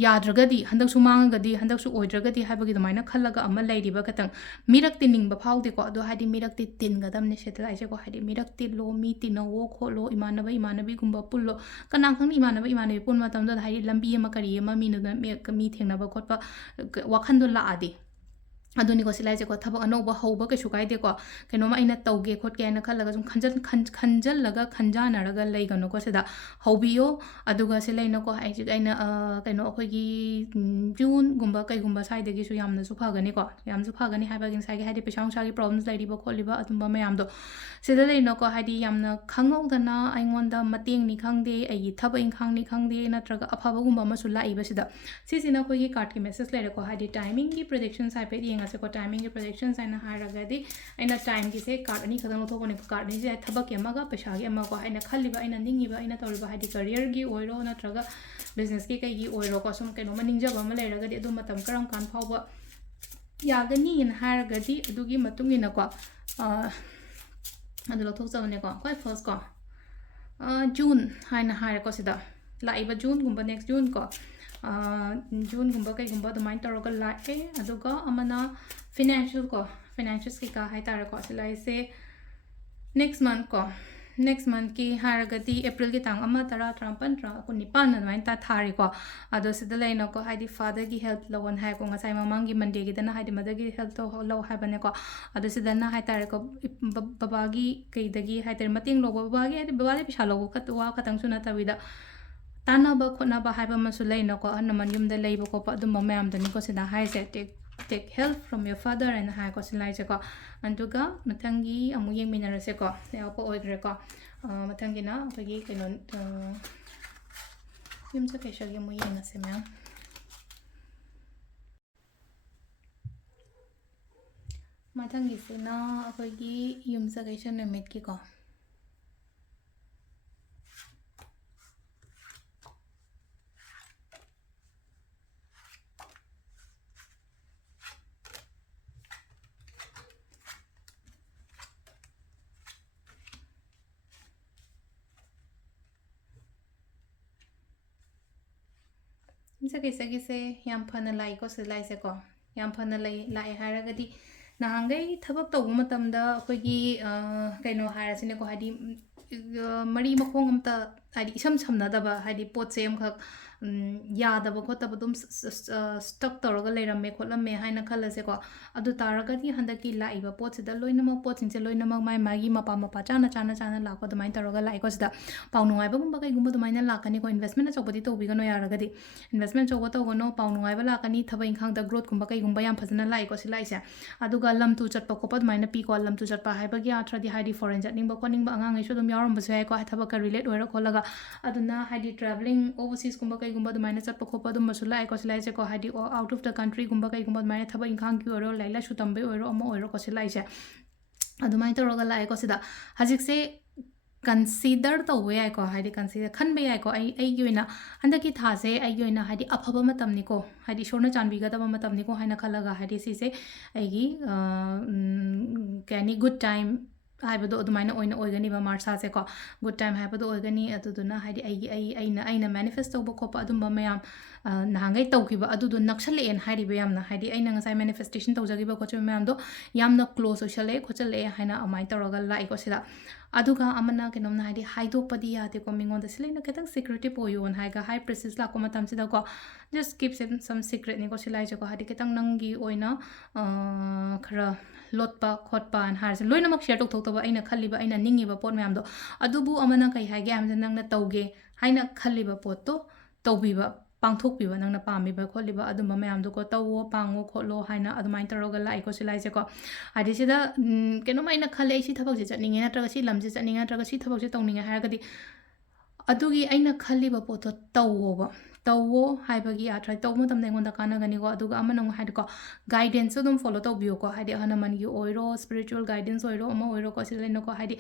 ꯌꯥꯗ꯭ꯔꯒꯗꯤ ꯍꯟꯗꯛꯁꯨ ꯃꯥꯡꯉꯒꯗꯤ ꯍꯟꯗꯛꯁꯨ ꯑꯣꯏꯗ꯭ꯔꯒꯗꯤ ꯍꯥꯏꯕꯒꯤ ꯑꯗꯨꯃꯥꯏꯅ ꯈꯜꯂꯒ ꯑꯃ ꯂꯩꯔꯤꯕ ꯈꯤꯇꯪ ꯃꯤꯔꯛ ꯇꯤꯟꯅꯤꯡꯕ ꯐꯥꯎꯗꯦꯀꯣ ꯑꯗꯣ ꯍꯥꯏꯗꯤ ꯃꯤꯔꯛꯇꯤ ꯇꯤꯟꯒꯗꯕꯅꯤ ꯁꯤꯗ ꯂꯥꯛꯏꯁꯦꯀꯣ ꯍꯥꯏꯗꯤ ꯃꯤꯔꯛ ꯇꯤꯜꯂꯣ ꯃꯤ ꯇꯤꯟꯅꯧꯋꯣ ꯈꯣꯠꯂꯣ ꯏꯃꯥꯟꯅꯕꯤꯒꯨꯝꯕ ꯄꯨꯜꯂꯣ ꯀꯅꯥ ꯈꯪꯅꯤ ꯏꯃꯥꯟꯅꯕꯤ ꯄꯨꯟꯕ ꯃꯇꯝꯗꯨꯗ ꯍꯥꯏꯗꯤ ꯂꯝꯕꯤ ꯑꯃ ꯀꯔꯤ ꯑꯃ ꯃꯤ ꯊꯦꯡꯅꯕ ꯈꯣꯠꯄ ꯋꯥꯈꯟꯗꯣ ꯂꯥꯛꯑꯗꯤ ꯑꯗꯨꯅꯤꯀꯣ ꯁꯤꯂꯥꯏꯁꯦꯀꯣ ꯊꯕꯛ ꯑꯅꯧꯕ ꯍꯧꯕ ꯀꯩꯁꯨ ꯀꯥꯏꯗꯦꯀꯣ ꯀꯩꯅꯣꯝꯃ ꯑꯩꯅ ꯇꯧꯒꯦ ꯈꯣꯠꯀꯦ ꯍꯥꯏꯅ ꯈꯜꯂꯒ ꯁꯨꯝ ꯈꯟꯖꯜꯂꯒ ꯈꯟꯖꯥꯟꯅꯔꯒ ꯂꯩꯒꯅꯨꯀꯣ ꯁꯤꯗ ꯍꯧꯕꯤꯌꯣ ꯑꯗꯨꯒ ꯁꯤ ꯂꯩꯅꯀꯣ ꯑꯩꯅ ꯀꯩꯅꯣ ꯑꯩꯈꯣꯏꯒꯤ ꯖꯨꯟꯒꯨꯝꯕ ꯀꯩꯒꯨꯝꯕ ꯁ꯭ꯋꯥꯏꯗꯒꯤꯁꯨ ꯌꯥꯝꯅꯁꯨ ꯐꯒꯅꯤꯀꯣ ꯌꯥꯝꯅꯁꯨ ꯐꯒꯅꯤ ꯍꯥꯏꯕꯒꯤ ꯉꯁꯥꯏꯒꯤ ꯍꯥꯏꯗꯤ ꯄꯩꯁꯥ ꯅꯨꯡꯁꯥꯒꯤ ꯄ꯭ꯔꯣꯕ꯭ꯂꯦꯝꯁ ꯂꯩꯔꯤꯕ ꯈꯣꯠꯂꯤꯕ ꯑꯗꯨꯝꯕ ꯃꯌꯥꯝꯗꯣ ꯁꯤꯗ ꯂꯩꯅꯀꯣ ꯍꯥꯏꯗꯤ ꯌꯥꯝꯅ ꯈꯪꯍꯧꯗꯅ ꯑꯩꯉꯣꯟꯗ ꯃꯇꯦꯡꯅꯤ ꯈꯪꯗꯦ ꯑꯩꯒꯤ ꯊꯕꯛ ꯏꯪꯈꯥꯡꯅꯤ ꯈꯪꯗꯦ ꯅꯠꯇ꯭ꯔꯒ ꯑꯐꯕꯒꯨꯝꯕ ꯑꯃꯁꯨ ꯂꯥꯛꯏꯕꯁꯤꯗ ꯁꯤꯁꯤꯅ ꯑꯩꯈꯣꯏꯒꯤ ꯀꯥꯔꯠꯀꯤ ꯃꯦꯁꯦꯖ ꯂꯩꯔꯦꯀꯣ ꯍꯥꯏꯗꯤ ꯇꯥꯏꯃꯤꯡꯒꯤ ꯄ꯭ꯔꯤꯗꯤꯛꯁꯟꯁ ꯍꯥꯏꯐꯦꯠ ꯌꯦꯡꯉꯁꯦ ꯌꯦꯡꯉꯁꯦꯀꯣ ꯇꯥꯏꯃꯤꯡꯒꯤ ꯄ꯭ꯔꯣꯖꯦꯛꯁꯟꯁ ꯍꯥꯏꯅ ꯍꯥꯏꯔꯒꯗꯤ ꯑꯩꯅ ꯇꯥꯏꯝꯒꯤꯁꯦ ꯀꯥꯔꯠ ꯑꯅꯤ ꯈꯛꯇꯪ ꯂꯧꯊꯣꯛꯄꯅꯦ ꯀꯥꯔꯠ ꯑꯅꯤꯁꯦ ꯊꯕꯛꯀꯤ ꯑꯃꯒ ꯄꯩꯁꯥꯒꯤ ꯑꯃꯀꯣ ꯑꯩꯅ ꯈꯜꯂꯤꯕ ꯑꯩꯅ ꯅꯤꯡꯉꯤꯕ ꯑꯩꯅ ꯇꯧꯔꯤꯕ ꯍꯥꯏꯗꯤ ꯀꯔꯤꯌꯔꯒꯤ ꯑꯣꯏꯔꯣ ꯅꯠꯇ꯭ꯔꯒ ꯕꯤꯖꯤꯅꯦꯁꯀꯤ ꯀꯩꯒꯤ ꯑꯣꯏꯔꯣꯀꯣ ꯁꯨꯝ ꯀꯩꯅꯣꯝꯃ ꯅꯤꯡꯖꯕ ꯑꯃ ꯂꯩꯔꯒꯗꯤ ꯑꯗꯨ ꯃꯇꯝ ꯀꯔꯝ ꯀꯥꯟ ꯐꯥꯎꯕ ꯌꯥꯒꯅꯤꯅ ꯍꯥꯏꯔꯒꯗꯤ ꯑꯗꯨꯒꯤ ꯃꯇꯨꯡ ꯏꯟꯅꯀꯣ ꯑꯗꯨ ꯂꯧꯊꯣꯛꯆꯕꯅꯦꯀꯣ ꯈ꯭ꯋꯥꯏ ꯐꯥꯔꯁ ꯀꯣ ꯖꯨꯟ ꯍꯥꯏꯅ ꯍꯥꯏꯔꯦꯀꯣ ꯁꯤꯗ ꯂꯥꯛꯏꯕ ꯖꯨꯟꯒꯨꯝꯕ ꯅꯦꯛꯁ ꯖꯨꯟ ꯀꯣ ꯖꯨꯟꯒꯨꯝꯕ ꯀꯩꯒꯨꯝꯕ ꯑꯗꯨꯃꯥꯏꯅ ꯇꯧꯔꯒ ꯂꯥꯛꯑꯦ ꯑꯗꯨꯒ ꯑꯃꯅ ꯐꯤꯅꯥꯟꯁꯤꯌꯦꯜ ꯀꯣ ꯐꯤꯅꯥꯟꯁꯤꯌꯜ ꯀꯩꯀꯥ ꯍꯥꯏꯇꯥꯔꯦꯀꯣ ꯁꯤ ꯂꯥꯛꯏꯁꯦ ꯅꯦꯛꯁ ꯃꯟth ꯀꯣ ꯅꯦꯛꯁ ꯃꯟꯊꯀꯤ ꯍꯥꯏꯔꯒꯗꯤ ꯑꯦꯄ꯭ꯔꯤꯜꯒꯤ ꯇꯥꯡ 1, 10, 11, 19 ꯑꯗꯨꯃꯥꯏꯅ ꯊꯥꯔꯤꯀꯣ ꯑꯗꯣ ꯁꯤꯗ ꯂꯩꯅꯀꯣ ꯍꯥꯏꯗꯤ ꯐꯥꯗꯔꯒꯤ ꯍꯦꯜꯞ ꯂꯧꯋꯣꯅ ꯍꯥꯏꯀꯣ ꯉꯁꯥꯏ ꯃꯃꯥꯡꯒꯤ ꯃꯟꯗꯦꯒꯤꯗꯅ ꯍꯥꯏꯗꯤ ꯃꯗꯔꯒꯤ ꯍꯦꯜꯞ ꯂꯧ ꯍꯥꯏꯕꯅꯦꯀꯣ ꯑꯗꯣ ꯁꯤꯗꯅ ꯍꯥꯏꯇꯥꯔꯦꯀꯣ ꯕꯕꯥꯒꯤ ꯀꯩꯗꯒꯤ ꯍꯥꯏꯇꯥꯔꯦ ꯃꯇꯦꯡ ꯂꯧꯕ ꯕꯕꯥꯒꯤ ꯍꯥꯏꯗꯤ ꯕꯕꯥꯗꯤ ꯄꯩꯁꯥ ꯂꯧꯕ ꯋꯥ ꯈꯛꯇꯪꯁꯨ ꯅꯠꯇꯕꯤꯗ ꯇꯥꯟꯅꯕ ꯈꯣꯠꯅꯕ ꯍꯥꯏꯕ ꯑꯃꯁꯨ ꯂꯩꯅꯀꯣ ꯑꯍꯜ ꯂꯃꯟ ꯌꯨꯝꯗ ꯂꯩꯕ ꯈꯣꯠꯄ ꯑꯗꯨꯝꯕ ꯃꯌꯥꯝꯗꯅꯤꯀꯣ ꯁꯤꯗ ꯍꯥꯏꯔꯤꯁꯦ ꯇꯦꯛ ꯍꯦꯜꯞ ꯐ꯭ꯔꯣꯝ ꯌꯣꯔ ꯐꯥꯗꯔ ꯍꯥꯏꯅ ꯍꯥꯏꯀꯣ ꯁꯤ ꯂꯥꯏꯁꯦꯀꯣ ꯑꯗꯨꯒ ꯃꯊꯪꯒꯤ ꯑꯃꯨꯛ ꯌꯦꯡꯃꯤꯟꯅꯔꯁꯦꯀꯣ ꯑꯌꯥꯎꯄ ꯑꯣꯏꯈ꯭ꯔꯦꯀꯣ ꯃꯊꯪꯒꯤꯅ ꯑꯩꯈꯣꯏꯒꯤ ꯀꯩꯅꯣ ꯌꯨꯝꯁꯀꯩꯁꯒꯤ ꯑꯃꯨꯛ ꯌꯦꯡꯉꯁꯦ ꯃꯌꯥꯝ ꯃꯊꯪꯒꯤꯁꯤꯅ ꯑꯩꯈꯣꯏꯒꯤ ꯌꯨꯝꯁꯀꯩꯁ ꯅꯨꯃꯤꯠꯀꯤꯀꯣ ꯌꯨꯝꯁꯀꯩꯁꯒꯤꯁꯦ ꯌꯥꯝ ꯐꯅ ꯂꯥꯛꯏꯀꯣ ꯁꯤ ꯂꯥꯏꯁꯦꯀꯣ ꯌꯥꯝ ꯐꯅ ꯂꯥꯛꯑꯦ ꯍꯥꯏꯔꯒꯗꯤ ꯅꯍꯥꯟꯈꯩ ꯊꯕꯛ ꯇꯧꯕ ꯃꯇꯝꯗ ꯑꯩꯈꯣꯏꯒꯤ ꯀꯩꯅꯣ ꯍꯥꯏꯔꯁꯤꯅꯦꯀꯣ ꯍꯥꯏꯗꯤ ꯃꯔꯤ ꯃꯈꯣꯡ ꯑꯝꯇ ꯍꯥꯏꯗꯤ ꯏꯁꯝ ꯁꯝꯅꯗꯕ ꯍꯥꯏꯗꯤ ꯄꯣꯠꯁꯦ ꯑꯃꯈꯛ ꯌꯥꯗꯕ ꯈꯣꯠꯇꯕ ꯑꯗꯨꯝ ꯁ꯭ꯇꯛ ꯇꯧꯔꯒ ꯂꯩꯔꯝꯃꯦ ꯈꯣꯠꯂꯝꯃꯦ ꯍꯥꯏꯅ ꯈꯜꯂꯁꯦꯀꯣ ꯑꯗꯨ ꯇꯥꯔꯒꯗꯤ ꯍꯟꯗꯛꯀꯤ ꯂꯥꯛꯏꯕ ꯄꯣꯠꯁꯤꯗ ꯂꯣꯏꯅꯃꯛ ꯄꯣꯠꯁꯤꯡꯁꯦ ꯂꯣꯏꯅꯃꯛ ꯃꯥꯒꯤ ꯃꯄꯥ ꯆꯥꯅ ꯂꯥꯛꯄ ꯑꯗꯨꯃꯥꯏꯅ ꯇꯧꯔꯒ ꯂꯥꯛꯏꯀꯣ ꯁꯤꯗ ꯄꯥꯎ ꯅꯨꯡꯉꯥꯏꯕꯒꯨꯝꯕ ꯀꯩꯒꯨꯝꯕ ꯑꯗꯨꯃꯥꯏꯅ ꯂꯥꯛꯀꯅꯤꯀꯣ ꯏꯟꯚꯦꯁꯃꯦꯟ ꯑꯆꯧꯕꯗꯤ ꯇꯧꯕꯤꯒꯅꯣ ꯌꯥꯔꯒꯗꯤ ꯏꯟꯚꯦꯁꯃꯦꯟ ꯑꯆꯧꯕ ꯇꯧꯒꯅꯣ ꯄꯥꯎ ꯅꯨꯡꯉꯥꯏꯕ ꯂꯥꯛꯀꯅꯤ ꯊꯕꯛ ꯏꯪꯈꯥꯡꯗ ꯒ꯭ꯔꯣꯠꯀꯨꯝꯕ ꯀꯩꯒꯨꯝꯕ ꯌꯥꯝ ꯐꯖꯅ ꯂꯥꯛꯏꯀꯣ ꯁꯤ ꯂꯥꯛꯏꯁꯦ ꯑꯗꯨꯒ ꯂꯝ ꯇꯨ ꯆꯠꯄ ꯈꯣꯠꯄ ꯑꯗꯨꯃꯥꯏꯅ ꯄꯤꯀꯣ ꯂꯝ ꯇꯨ ꯆꯠꯄ ꯍꯥꯏꯕꯒꯤ ꯑꯥꯊ꯭ꯔꯗꯤ ꯍꯥꯏꯗꯤ ꯐꯣꯔꯦꯟ ꯆꯠꯅꯤꯡꯕ ꯈꯣꯠꯅꯤꯡꯕ ꯑꯉꯥꯡꯉꯩꯁꯨ ꯑꯗꯨꯝ ꯌꯥꯎꯔꯝꯕꯁꯨ ꯌꯥꯏꯀꯣ ꯊꯕꯛꯀ ꯔꯤꯂꯦꯠ ꯑꯣꯏꯔ ꯈꯣꯠꯂꯒ ꯑꯗꯨꯅ ꯍꯥꯏꯗꯤ ꯇ꯭ꯔꯥꯚꯦꯂꯤꯡ ꯑꯣꯚꯔꯁꯤꯁꯀꯨꯝꯕ ꯀꯩꯒꯨꯝꯕ ꯑꯗꯨꯃꯥꯏꯅ ꯆꯠꯄ ꯈꯣꯠꯄ ꯑꯗꯨꯝꯕꯁꯨ ꯂꯥꯛꯑꯦꯀꯣ ꯁꯤ ꯂꯥꯛꯏꯁꯦꯀꯣ ꯍꯥꯏꯗꯤ ꯑꯥꯎꯠ ꯑꯣꯐ ꯗ ꯀꯟꯇ꯭ꯔꯤꯒꯨꯝꯕ ꯀꯩꯒꯨꯝꯕ ꯑꯗꯨꯃꯥꯏꯅ ꯊꯕꯛ ꯏꯪꯈꯥꯡꯒꯤ ꯑꯣꯏꯔꯣ ꯂꯥꯏꯔꯤꯛ ꯂꯥꯏꯁꯨ ꯇꯝꯕꯩ ꯑꯣꯏꯔꯣ ꯑꯃ ꯑꯣꯏꯔꯣꯀꯣ ꯁꯤ ꯂꯥꯛꯏꯁꯦ ꯑꯗꯨꯃꯥꯏꯅ ꯇꯧꯔꯒ ꯂꯥꯛꯑꯦꯀꯣ ꯁꯤꯗ ꯍꯧꯖꯤꯛꯁꯦ ꯀꯟꯁꯤꯗꯔ ꯇꯧꯕ ꯌꯥꯏꯀꯣ ꯍꯥꯏꯗꯤ ꯀꯟꯁꯤꯗꯔ ꯈꯟꯕ ꯌꯥꯏꯀꯣ ꯑꯩꯒꯤ ꯑꯣꯏꯅ ꯍꯟꯗꯛꯀꯤ ꯊꯥꯁꯦ ꯑꯩꯒꯤ ꯑꯣꯏꯅ ꯍꯥꯏꯗꯤ ꯑꯐꯕ ꯃꯇꯝꯅꯤꯀꯣ ꯍꯥꯏꯗꯤ ꯏꯁꯣꯔꯅ ꯆꯥꯟꯕꯤꯒꯗꯕ ꯃꯇꯝꯅꯤꯀꯣ ꯍꯥꯏꯅ ꯈꯜꯂꯒ ꯍꯥꯏꯗꯤ ꯁꯤꯁꯦ ꯑꯩꯒꯤ ꯀꯩ ꯍꯥꯏꯅꯤ ꯒꯨꯗ ꯇꯥꯏꯝ ꯍꯥꯏꯕꯗꯣ ꯑꯗꯨꯃꯥꯏꯅ ꯑꯣꯏꯒꯅꯤꯕ ꯃꯥꯔꯁꯥꯁꯦꯀꯣ ꯒꯨꯗ ꯇꯥꯏꯝ ꯍꯥꯏꯕꯗꯣ ꯑꯣꯏꯒꯅꯤ ꯑꯗꯨꯗꯨꯅ ꯍꯥꯏꯗꯤ ꯑꯩꯅ ꯃꯦꯅꯤꯐꯦꯁ ꯇꯧꯕ ꯈꯣꯠꯄ ꯑꯗꯨꯝꯕ ꯃꯌꯥꯝ ꯅꯍꯥꯟꯈꯩ ꯇꯧꯈꯤꯕ ꯑꯗꯨꯗꯣ ꯅꯛꯁꯜꯂꯛꯑꯦꯅ ꯍꯥꯏꯔꯤꯕ ꯌꯥꯝꯅ ꯍꯥꯏꯗꯤ ꯑꯩꯅ ꯉꯁꯥꯏ ꯃꯦꯅꯤꯐꯦꯁꯇꯦꯁꯟ ꯇꯧꯖꯈꯤꯕ ꯈꯣꯠꯆꯈꯤꯕ ꯃꯌꯥꯝꯗꯣ ꯌꯥꯝꯅ ꯀ꯭ꯂꯣꯁ ꯑꯣꯏꯁꯜꯂꯛꯑꯦ ꯈꯣꯠꯆꯜꯂꯛꯑꯦ ꯍꯥꯏꯅ ꯑꯗꯨꯃꯥꯏꯅ ꯇꯧꯔꯒ ꯂꯥꯛꯏꯀꯣ ꯁꯤꯗ ꯑꯗꯨꯒ ꯑꯃꯅ ꯀꯩꯅꯣꯝꯅ ꯍꯥꯏꯗꯤ ꯍꯥꯏꯗꯣꯛꯄꯗꯤ ꯌꯥꯗꯦꯀꯣ ꯃꯤꯉꯣꯟꯗ ꯁꯤꯂꯩꯅ ꯈꯤꯇꯪ ꯁꯤꯀ꯭ꯔꯦꯇꯤꯞ ꯑꯣꯏꯌꯣꯅ ꯍꯥꯏꯒ ꯍꯥꯏ ꯄ꯭ꯔꯦꯁꯤꯁ ꯂꯥꯛꯄ ꯃꯇꯝꯁꯤꯗꯀꯣ ꯖꯁ ꯀꯤꯞ ꯁꯝ ꯁꯤꯀ꯭ꯔꯦꯠꯅꯤꯀꯣ ꯁꯤ ꯂꯥꯏꯁꯦꯀꯣ ꯍꯥꯏꯗꯤ ꯈꯤꯇꯪ ꯅꯪꯒꯤ ꯑꯣꯏꯅ ꯈꯔ ꯂꯣꯠꯄ ꯈꯣꯠꯄꯅ ꯍꯥꯏꯔꯤꯁꯦ ꯂꯣꯏꯅꯃꯛ ꯁꯦꯌꯔ ꯇꯧꯊꯣꯛꯇꯕ ꯑꯩꯅ ꯈꯜꯂꯤꯕ ꯑꯩꯅ ꯅꯤꯡꯉꯤꯕ ꯄꯣꯠ ꯃꯌꯥꯝꯗꯣ ꯑꯗꯨꯕꯨ ꯑꯃꯅ ꯀꯩ ꯍꯥꯏꯒꯦ ꯍꯥꯏꯕꯗ ꯅꯪꯅ ꯇꯧꯒꯦ ꯍꯥꯏꯅ ꯈꯜꯂꯤꯕ ꯄꯣꯠꯇꯣ ꯇꯧꯕꯤꯕ ꯄꯥꯡꯊꯣꯛꯄꯤꯕ ꯅꯪꯅ ꯄꯥꯝꯃꯤꯕ ꯈꯣꯠꯂꯤꯕ ꯑꯗꯨꯝꯕ ꯃꯌꯥꯝꯗꯣꯀꯣ ꯇꯧꯋꯣ ꯄꯥꯡꯉꯣ ꯈꯣꯠꯂꯣ ꯍꯥꯏꯅ ꯑꯗꯨꯃꯥꯏꯅ ꯇꯧꯔꯒ ꯂꯥꯛꯏꯀꯣ ꯁꯤ ꯂꯥꯏꯁꯦꯀꯣ ꯍꯥꯏꯗꯤ ꯁꯤꯗ ꯀꯩꯅꯣꯝ ꯑꯩꯅ ꯈꯜꯂꯦ ꯑꯩ ꯁꯤ ꯊꯕꯛꯁꯦ ꯆꯠꯅꯤꯡꯉꯦ ꯅꯠꯇ꯭ꯔꯒ ꯁꯤ ꯂꯝꯁꯦ ꯆꯠꯅꯤꯡꯉꯦ ꯅꯠꯇ꯭ꯔꯒ ꯁꯤ ꯊꯕꯛꯁꯦ ꯇꯧꯅꯤꯡꯉꯦ ꯍꯥꯏꯔꯒꯗꯤ ꯑꯗꯨꯒꯤ ꯑꯩꯅ ꯈꯜꯂꯤꯕ ꯄꯣꯠꯇꯣ ꯇꯧꯋꯣꯕ ꯇꯧꯋꯣ ꯍꯥꯏꯕꯒꯤ ꯑꯥꯊ꯭ꯔ ꯇꯧꯕ ꯃꯇꯝꯗ ꯑꯩꯉꯣꯟꯗ ꯀꯥꯟꯅꯒꯅꯤꯀꯣ ꯑꯗꯨꯒ ꯑꯃꯅ ꯑꯃꯨꯛ ꯍꯥꯏꯗꯤꯀꯣ ꯒꯥꯏꯗꯦꯟꯁꯁꯨ ꯑꯗꯨꯝ ꯐꯣꯂꯣ ꯇꯧꯕꯤꯌꯨꯀꯣ ꯍꯥꯏꯗꯤ ꯑꯍꯜ ꯂꯃꯟꯒꯤ ꯑꯣꯏꯔꯣ ꯁ꯭ꯄꯤꯔꯤꯆꯨꯋꯦꯜ ꯒꯥꯏꯗꯦꯟꯁ ꯑꯣꯏꯔꯣ ꯑꯃ ꯑꯣꯏꯔꯣꯀꯣ ꯁꯤꯗ ꯂꯩꯅꯀꯣ ꯍꯥꯏꯗꯤ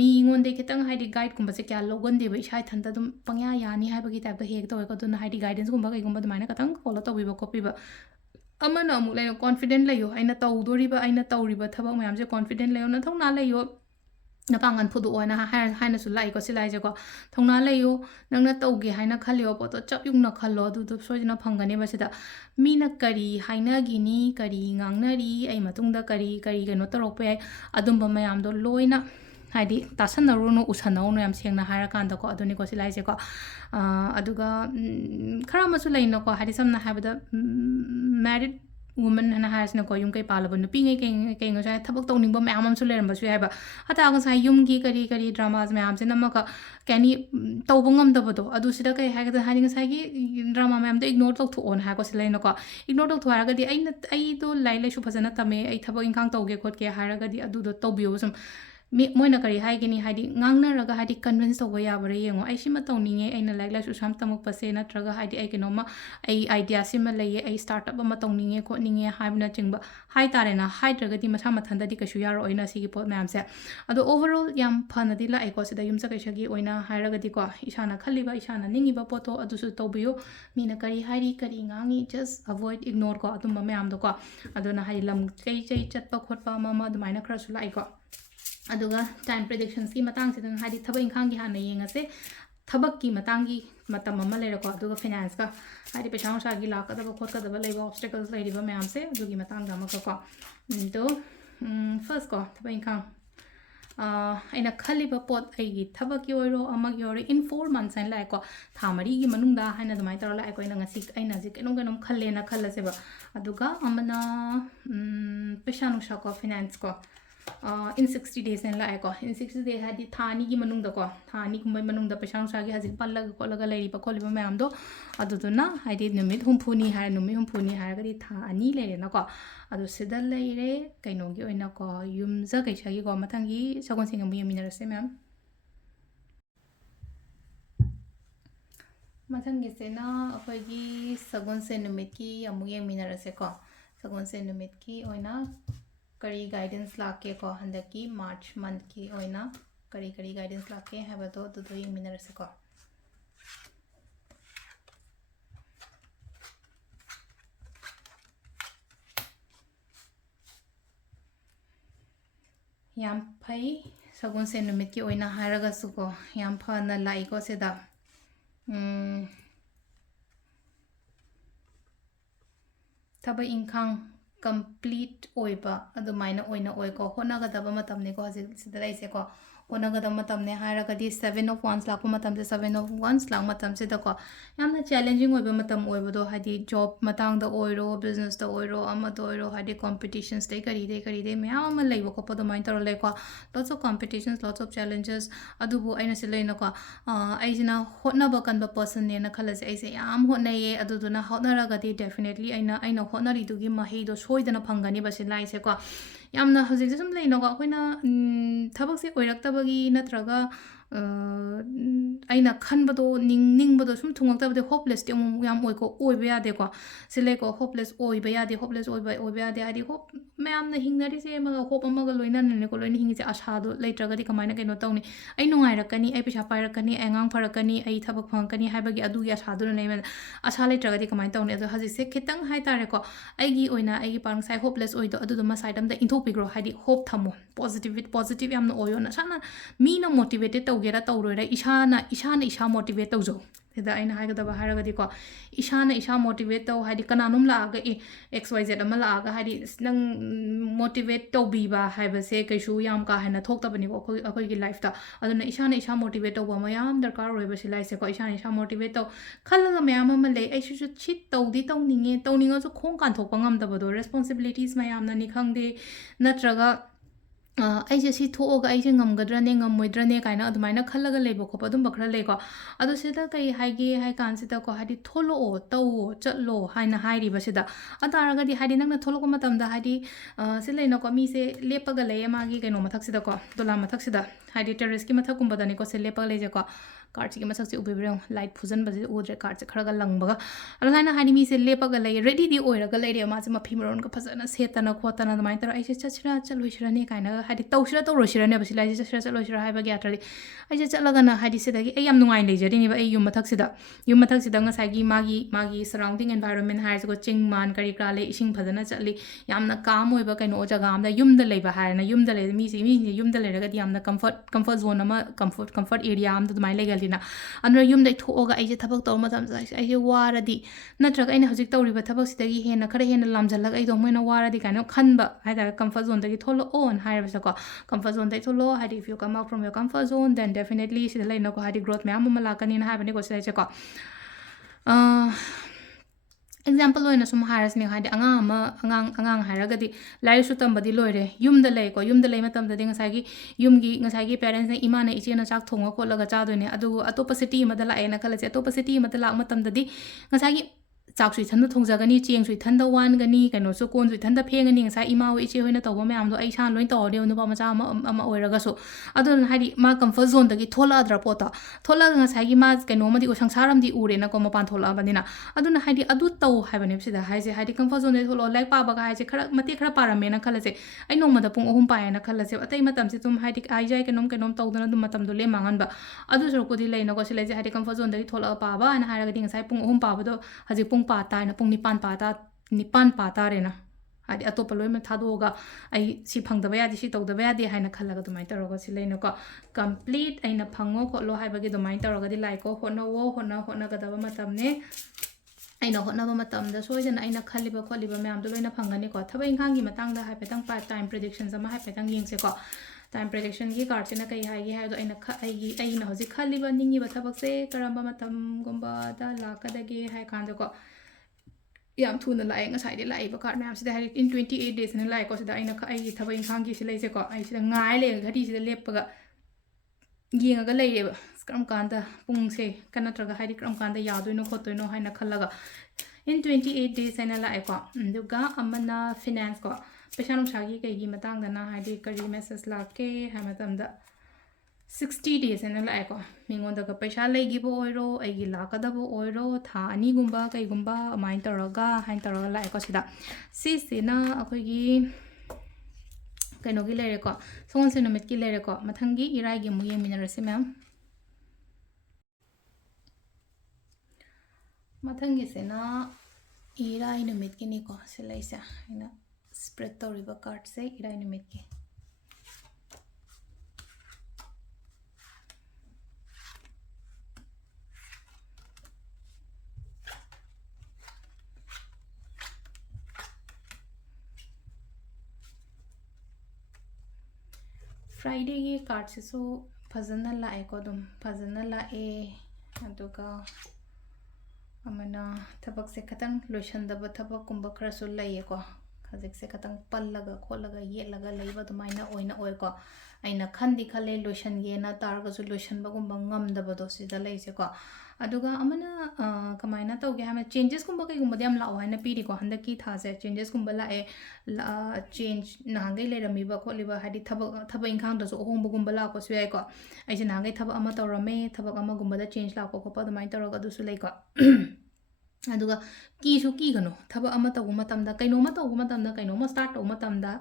ꯃꯤꯉꯣꯟꯗꯒꯤ ꯈꯤꯇꯪ ꯍꯥꯏꯗꯤ ꯒꯥꯏꯗꯀꯨꯝꯕꯁꯦ ꯀꯌꯥ ꯂꯧꯒꯟꯗꯦꯕ ꯏꯁꯥ ꯏꯊꯟꯇ ꯑꯗꯨꯝ ꯄꯪꯌꯥ ꯌꯥꯅꯤ ꯍꯥꯏꯕꯒꯤ ꯇꯥꯏꯞꯇ ꯍꯦꯛ ꯇꯧꯋꯦꯀꯣ ꯑꯗꯨꯅ ꯍꯥꯏꯗꯤ ꯒꯥꯏꯗꯦꯟꯁꯀꯨꯝꯕ ꯀꯩꯒꯨꯝꯕ ꯑꯗꯨꯃꯥꯏꯅ ꯈꯤꯇꯪ ꯐꯣꯂꯣ ꯇꯧꯕꯤꯕ ꯈꯣꯠꯄꯤꯕ ꯑꯃꯅ ꯑꯃꯨꯛ ꯂꯩꯅ ꯀꯣꯟꯐꯤꯗꯦꯟꯠ ꯂꯩꯌꯣ ꯑꯩꯅ ꯇꯧꯗꯣꯔꯤꯕ ꯑꯩꯅ ꯇꯧꯔꯤꯕ ꯊꯕꯛ ꯃꯌꯥꯝꯁꯦ ꯀꯣꯟꯐꯤꯗꯦꯟꯠ ꯂꯩꯌꯣ ꯅꯊꯧꯅꯥ ꯂꯩꯌꯣ ꯅꯄꯥꯡꯒꯜ ꯐꯨꯗꯣꯛꯑꯣꯅ ꯍꯥꯏꯅꯁꯨ ꯂꯥꯛꯏꯀꯣ ꯁꯤ ꯂꯥꯏꯁꯦꯀꯣ ꯊꯧꯅꯥ ꯂꯩꯌꯣ ꯅꯪꯅ ꯇꯧꯒꯦ ꯍꯥꯏꯅ ꯈꯜꯂꯤꯕ ꯄꯣꯠꯇꯣ ꯆꯞ ꯌꯨꯡꯅ ꯈꯜꯂꯣ ꯑꯗꯨꯗꯣ ꯁꯣꯏꯗꯅ ꯐꯪꯒꯅꯦꯕ ꯁꯤꯗ ꯃꯤꯅ ꯀꯔꯤ ꯍꯥꯏꯅꯈꯤꯅꯤ ꯀꯔꯤ ꯉꯥꯡꯅꯔꯤ ꯑꯩ ꯃꯇꯨꯡꯗ ꯀꯔꯤ ꯀꯩꯅꯣ ꯇꯧꯔꯛꯄ ꯌꯥꯏ ꯑꯗꯨꯝꯕ ꯃꯌꯥꯝꯗꯣ ꯂꯣꯏꯅ ꯍꯥꯏꯗꯤ ꯇꯥꯁꯟꯅꯔꯨꯅꯨ ꯎꯁꯟꯅꯧꯅꯨ ꯌꯥꯝ ꯁꯦꯡꯅ ꯍꯥꯏꯔꯀꯥꯟꯗꯀꯣ ꯑꯗꯨꯅꯤꯀꯣ ꯁꯤ ꯂꯥꯏꯁꯦꯀꯣ ꯑꯗꯨꯒ ꯈꯔ ꯑꯃꯁꯨ ꯂꯩꯅꯀꯣ ꯍꯥꯏꯗꯤ ꯁꯝꯅ ꯍꯥꯏꯕꯗ ꯃꯦꯔꯤꯠ ꯋꯨꯃꯟ ꯍꯥꯏꯅ ꯍꯥꯏꯔꯤꯁꯤꯅꯀꯣ ꯌꯨꯝ ꯀꯩ ꯄꯥꯜꯂꯕ ꯅꯨꯄꯤꯉꯩ ꯀꯩ ꯉꯁꯥꯏ ꯊꯕꯛ ꯇꯧꯅꯤꯡꯕ ꯃꯌꯥꯝ ꯑꯃꯁꯨ ꯂꯩꯔꯝꯕꯁꯨ ꯌꯥꯏꯕ ꯍꯇꯥ ꯉꯁꯥꯏ ꯌꯨꯝꯒꯤ ꯀꯔꯤ ꯗ꯭ꯔꯥꯃꯥꯁ ꯃꯌꯥꯝꯁꯤꯅ ꯑꯃꯒ ꯀꯩ ꯍꯥꯏꯅꯤ ꯇꯧꯕ ꯉꯝꯗꯕꯗꯣ ꯑꯗꯨ ꯁꯤꯗ ꯀꯩ ꯍꯥꯏꯒꯗ꯭ꯔꯥ ꯍꯥꯏꯗꯤ ꯉꯁꯥꯏꯒꯤ ꯗ꯭ꯔꯥꯃꯥ ꯃꯌꯥꯝꯗꯣ ꯏꯒꯅꯣꯔ ꯇꯧꯊꯣꯛꯑꯣꯅ ꯍꯥꯏꯀꯣ ꯁꯤ ꯂꯩꯅꯀꯣ ꯏꯒꯅꯣꯔ ꯇꯧꯊꯣꯛ ꯍꯥꯏꯔꯒꯗꯤ ꯑꯩꯗꯣ ꯂꯥꯏꯔꯤꯛ ꯂꯥꯏꯁꯨ ꯐꯖꯅ ꯇꯝꯃꯦ ꯑꯩ ꯊꯕꯛ ꯏꯪꯈꯥꯡ ꯇꯧꯒꯦ ꯈꯣꯠꯀꯦ ꯍꯥꯏꯔꯒꯗꯤ ꯑꯗꯨꯗꯣ ꯇꯧꯕꯤꯌꯣꯕ ꯁꯨꯝ मोइना करी हाइगनी हाइदि ngangnaraga हाइदि कन्विन्स तौबा याबरा येंगो ai sima tawninge aina like la su sam tamuk pase natraga haidi ai kenoma ai idea sima leye ai startup ama tawninge ko ninge haibna chingba hai tare na haidraga di masa mathanda di kashu yaro oina sigi pot mayam se ado overall yam phana di la ai ko sida yum sa kaishagi oina hairaga di ko isana khaliba isana ningi ba poto adu su tawbiyo mina kari hairi kari ngangi just avoid ignore ko adum mayam do ko aduna hai lam chei chei chatpa khotpa mama dumaina khra su lai ko aduga time predictions ki matang se dang hadi thaba inkhang gi hana yenga se thabak ki matang gi matam amma le ko aduga finance ka hadi pesha sa gi la ka da khot ka da leba obstacles lai riba mayam se adugi matang da ma ko to first ko thaba inkhang aina khaliba pot ai gi thaba ki oiro ama gi ore in 4 months and like ko thamari gi manung da haina dumai tar la ko ina ngasi aina ji kenom kenom khalle na khalla se ba aduga amana pesha nu sha ko finance ko in 60 days and like in 60 days hadi thani gi manung da ko thani kumbai manung da pesang sa gi hajik palla ko laga lai pa ko liba mayam do aduduna hadi numit humphuni har numit humphuni har ga di thani le na ko adu sidal lai re kaino gi oina ko yumza kai sa gi ko mathang gi sagon sing am yemi na se ma'am mathang gi se na akhoi gi sagon se numit ki amu yemi na se ko sagon se numit ki oina करी गाइडेंस लाके को हंदक की मार्च मंथ की ओइना करी करी गाइडेंस लाके है बतो तो ये मिनर से को याम फई सगुन से निमित की ओइना हारगा सुको याम फना लाई को सेदा तब इंखांग complete oiba adumaina oina oiko honagadaba matamne ko hajik sida laise ko honagadaba matamne hairagadi 7 of wands lakpa matam se 7 of wands lak matam se da ko yamna challenging oiba matam oiba do hadi job matang da oiro business da oiro ama do oiro hadi competitions de kari de myam ma leiba ko podo main tar le ko lots of competitions lots of challenges adubu aina se leina ko aisina hotna ba kan ba person ne na khala se aise yam hotna ye aduduna hotna ragadi definitely aina hotna ri du gi mahi do soidana phangani ba se lai se ko yamna hojik sum leina ko akoina thabak se oiraktabagi natraga aina khanbado ningbado sum thungaktabade hopeless te yam oiko oiba yade ko sile ko hopeless oiba yade hopeless oiba yade hadi hope mayam na hingnari se maga hope amaga loina ne ko loina hingi se asha do leitraga di kamaina kaino tawni ai nungai rakani ai pisa pai rakani ai ngang pharakani ai thabak phangkani haibagi adu gi asha do nei men asha leitraga di kamaina tawni adu haji se khitang hai tare ko ai gi oina ai gi parang sai hopeless oido adu do ma side am da intopigro hadi hope thamo positive yam na oyo na sana mi na motivated tawgera tawroira isha motivate tawjo ida aina haigadaba hairagadi ko isha motivate taw hadi kananum la ga xyz ama la ga hadi nang motivate tawbiba haibase kaishu yam ka haina thoktabani ko akoi gi life ta aduna isha motivate tawba mayam darkar roiba silai se ko isha motivate taw khalaga mayam ama le ai shu chit tawdi tawninga so khong kan thokpa ngam dabado responsibilities mayam na ni khangde natraga aise si thoga aise ngamgadra ne ngamoidra ne kaina adumaina khallaga lebo khopa dum bakra leko adu sida kai haige hai kan sida ko hadi tholo o taw chatlo haina hairi basida adaraga di hadi nangna tholo ko matam da hadi silaino ko mi se lepaga le ma gi kaino mathak sida ko dola mathak sida hadi terrace ki mathak kumba dani ko se lepaga le je ko card की मसक से उबेब्रे लाइट फुजन बजे उद्रे कार्ड से खरगा लंगबगा अलाना हानि मी से लेपगा ले रेडी दी ओइरगा लेरे मा से मफी मरोन का फजना सेतना खोतना दमाइ तर आइसे चछरा चलोइसरा ने काइना हादि तौसरा तौरोसिरा ने बसि लाइसे चछरा चलोइसरा हाइबा ग्यात्रदि आइसे चलगा ना हादि से दगी एयम नुंगाइ लेजरिनि बा एयुम मथक सिदा ngसाigi मागी सराउंडिंग एनवायरनमेंट हाइस को चिंग मान करी क्राले इसिंग फजना चली यामना काम ओइबा कैनो जगा आमदा युमदा लेबा हारना युमदा ले मी युमदा लेरगा दि यामना कंफर्ट जोन अमा कंफर्ट एरिया आमदा दमाइ लेगा लिना अनर युमदै थोगा आइजे थबक तौ मतम आइजे वारदी नत्रग आइना हजिक तौरिबा थबक सिदगी हेना खरे हेना लामजलग आइदो मोइना वारदी कानो खनबा हाइदा कंफर्ट जोन दगी थोलो ओन हाइरबसको कंफर्ट जोन दै थोलो हाइदि if you come out from your comfort zone then definitely सिदा लैनको हाइदि ग्रोथ म्याम अमा लाकनि ना हाइबनि को सिदाइचको example loina sum harasni hadi angang haragadi lai su tambadi loire yumda lei matam da dinga sagi ngasagi parents na imana ichi na chak thonga kholaga cha doine adu atopa city ma da la ena khala che atopa city ma da la matam da di ngasagi ꯆꯥꯛꯁꯨ ꯏꯊꯟꯗ ꯊꯣꯡꯖꯒꯅꯤ ꯆꯦꯡꯁꯨ ꯏꯊꯟꯗ ꯋꯥꯟꯒꯅꯤ ꯀꯩꯅꯣꯁꯨ ꯀꯣꯟꯁꯨ ꯏꯊꯟꯗ ꯐꯦꯡꯒꯅꯤ ꯉꯁꯥꯏ ꯏꯃꯥ ꯍꯣꯏ ꯏꯆꯦ ꯍꯣꯏꯅ ꯇꯧꯕ ꯃꯌꯥꯝꯗꯣ ꯑꯩ ꯏꯁꯥꯅ ꯂꯣꯏ ꯇꯧꯔꯅꯦꯕ ꯅꯨꯄꯥ ꯃꯆꯥ ꯑꯃ ꯑꯣꯏꯔꯒꯁꯨ ꯑꯗꯨꯅ ꯍꯥꯏꯗꯤ ꯃꯥ ꯀꯝꯐꯔꯠ ꯖꯣꯟꯗꯒꯤ ꯊꯣꯛꯂꯛꯑꯗ꯭ꯔꯥ ꯄꯣꯠꯇꯣ ꯊꯣꯛꯂꯛꯑꯒ ꯉꯁꯥꯏꯒꯤ ꯃꯥ ꯀꯩꯅꯣꯃꯗꯤ ꯁꯪꯁꯥꯔ ꯑꯃꯗꯤ ꯎꯔꯦꯅꯀꯣ ꯃꯄꯥꯟ ꯊꯣꯛꯂꯛꯑꯕꯅꯤꯅ ꯑꯗꯨꯅ ꯍꯥꯏꯗꯤ ꯑꯗꯨ ꯇꯧ ꯍꯥꯏꯕꯅꯦꯕ ꯁꯤꯗ ꯍꯥꯏꯁꯦ ꯍꯥꯏꯗꯤ ꯀꯝꯐꯔꯠ ꯖꯣꯟꯗꯒꯤ ꯊꯣꯛꯂꯛꯑꯣ ꯂꯥꯏꯔꯤꯛ ꯄꯥꯕꯒ ꯍꯥꯏꯁꯦ ꯈꯔ ꯃꯇꯦꯛ ꯈꯔ ꯄꯥꯔꯝꯃꯦꯅ ꯈꯜꯂꯁꯦ ꯑꯩ ꯅꯣꯡꯃꯗ ꯄꯨꯡ 3 ꯄꯥꯏꯌꯦꯅ ꯈꯜꯂꯁꯦꯕ ꯑꯇꯩ ꯃꯇꯝꯁꯦ ꯑꯗꯨꯝ ꯍꯥꯏꯗꯤ ꯑꯥꯏꯖꯥꯏ ꯀꯩꯅꯣꯝ ꯇꯧꯗꯅ ꯑꯗꯨꯝ ꯃꯇꯝꯗꯣ ꯂꯦꯝ ꯃꯥꯡꯍꯟꯕ ꯑꯗꯨ ꯁꯔꯨꯛꯄꯨꯗꯤ ꯂꯩꯅꯀꯣ ꯁꯤ ꯂꯩꯁꯦ ꯍꯥꯏꯗꯤ ꯀꯝꯐꯔꯠ ꯖꯣꯟꯗꯒꯤ ꯊꯣꯛꯂꯛꯑ ꯄꯥꯕ ꯍꯥꯏꯅ ꯍꯥꯏꯔꯒꯗꯤ ꯉꯁꯥꯏ ꯄꯨꯡ 3 ꯄꯥꯕꯗꯣ ꯍꯧꯖꯤꯛ ꯄꯨꯡ ꯄꯥ ꯇꯥꯔꯦꯅ ꯄꯨꯡ 9 ꯄꯥ ꯇꯥꯔꯦꯅ ꯍꯥꯏꯗꯤ ꯑꯇꯣꯞꯄ ꯂꯣꯏꯅꯃꯛ ꯊꯥꯗꯣꯛꯑꯒ ꯑꯩ ꯁꯤ ꯐꯪꯗꯕ ꯌꯥꯗꯦ ꯁꯤ ꯇꯧꯗꯕ ꯌꯥꯗꯦ ꯍꯥꯏꯅ ꯈꯜꯂꯒ ꯑꯗꯨꯃꯥꯏꯅ ꯇꯧꯔꯒ ꯁꯤ ꯂꯩꯅꯀꯣ ꯀꯝꯄ꯭ꯂꯤꯠ ꯑꯩꯅ ꯐꯪꯉꯣ ꯈꯣꯠꯂꯣ ꯍꯥꯏꯕꯒꯤ ꯑꯗꯨꯃꯥꯏꯅ ꯇꯧꯔꯒꯗꯤ ꯂꯥꯏꯀꯣ ꯍꯣꯠꯅꯋꯣ ꯍꯣꯠꯅꯒꯗꯕ ꯃꯇꯝꯅꯦ ꯑꯩꯅ ꯍꯣꯠꯅꯕ ꯃꯇꯝꯗ ꯁꯣꯏꯗꯅ ꯑꯩꯅ ꯈꯜꯂꯤꯕ ꯈꯣꯠꯂꯤꯕ ꯃꯌꯥꯝꯗꯣ ꯂꯣꯏꯅ ꯐꯪꯒꯅꯤꯀோ ꯊꯕꯛ ꯏꯪꯈꯥꯡꯒꯤ ꯃꯇꯥꯡꯗ ꯍꯥꯏꯐꯦꯠꯇꯪ टाइम प्रेडिक्शंस अमा हाइफेटंग येंगसेको टाइम प्रेडिक्शन की कार्डसेना कई हाइगे हाइदो अइना हौजिक खालिबा निंगिबा थबकसे करंबा मतमगुंबादा लाकदगे हाइ कांदको याम थुना लाए ngसाइदे लाइबा कार्ड मैम सिदा हाइ इन 28 days ने लाइको सिदा अइना अइगी थबक इंखांग की सिलेसेको अइ सिदा ngai le घड़ी सिदा लेपगा येंगा लेरेबा क्रम कांदा पुंगसे कनत्रगा हाइदि क्रम कांदा यादोइनो खोतोइनो हाइना खल्लगा इन 28 days हाइना लाइको दुगा अमना फाइनेंस को पैसा नुसागी कई मतंगदना हाइदि करी मेसेज लाके हाइ मतंदा 60 days हाइना लाइको मिंगोंदगा पैसा लेगिबो ओइरो अइगी लाकदबो ओइरो था अनिगुंबा कईगुंबा अमाइन तौरगा हाइन तौरगा लाइको सिदा सिसिना अखोइगी कइनोगी लेरेको सोंसे नुमितकी लेरेको मथंगी इराइगी मु येंमिनरसे मैम मथंगी सेना इराई नुमितकी निको सिलाइसे आइना स्प्रेड तौरिबा कार्ड से इराई नुमितकी फ्राइडे की कार्ड से सो फजना लाए को दुम फजना लाए अदुगा अमना थबक से खतंग लोशनदब थबक कुंब खरसु लइएको खजिक से खतंग पल्लगा खोलगा येलगा लइबा दुमाइना ओइना ओइको अइना खंदी खले लोशन गेना तारगसु लोशन बगुंबा ngमदबदो सिदा लइसेको अदुगा अमना कमाइना तौगे हम चेंजेस कुंबा कईगुंबा याम लाओ हाइना पीरिको हंदकी थासे चेंजेस कुंबा लाए चेंज नांगै लेरमीबा खोलिबा हाइदि थबक इंखांदसु अहोंबगुंबा लाको सुयाइको अइसे नांगै थबक अमा तौरमे थबक अमा गुंबदा चेंज लाको खोपा दुमाइन तौरगा दुसु लइको अदुगा कीसु कीगनो थबक अमा तौबा मतमदा कइनोमा तौबा मतमदा कइनोमा स्टार्ट तौबा मतमदा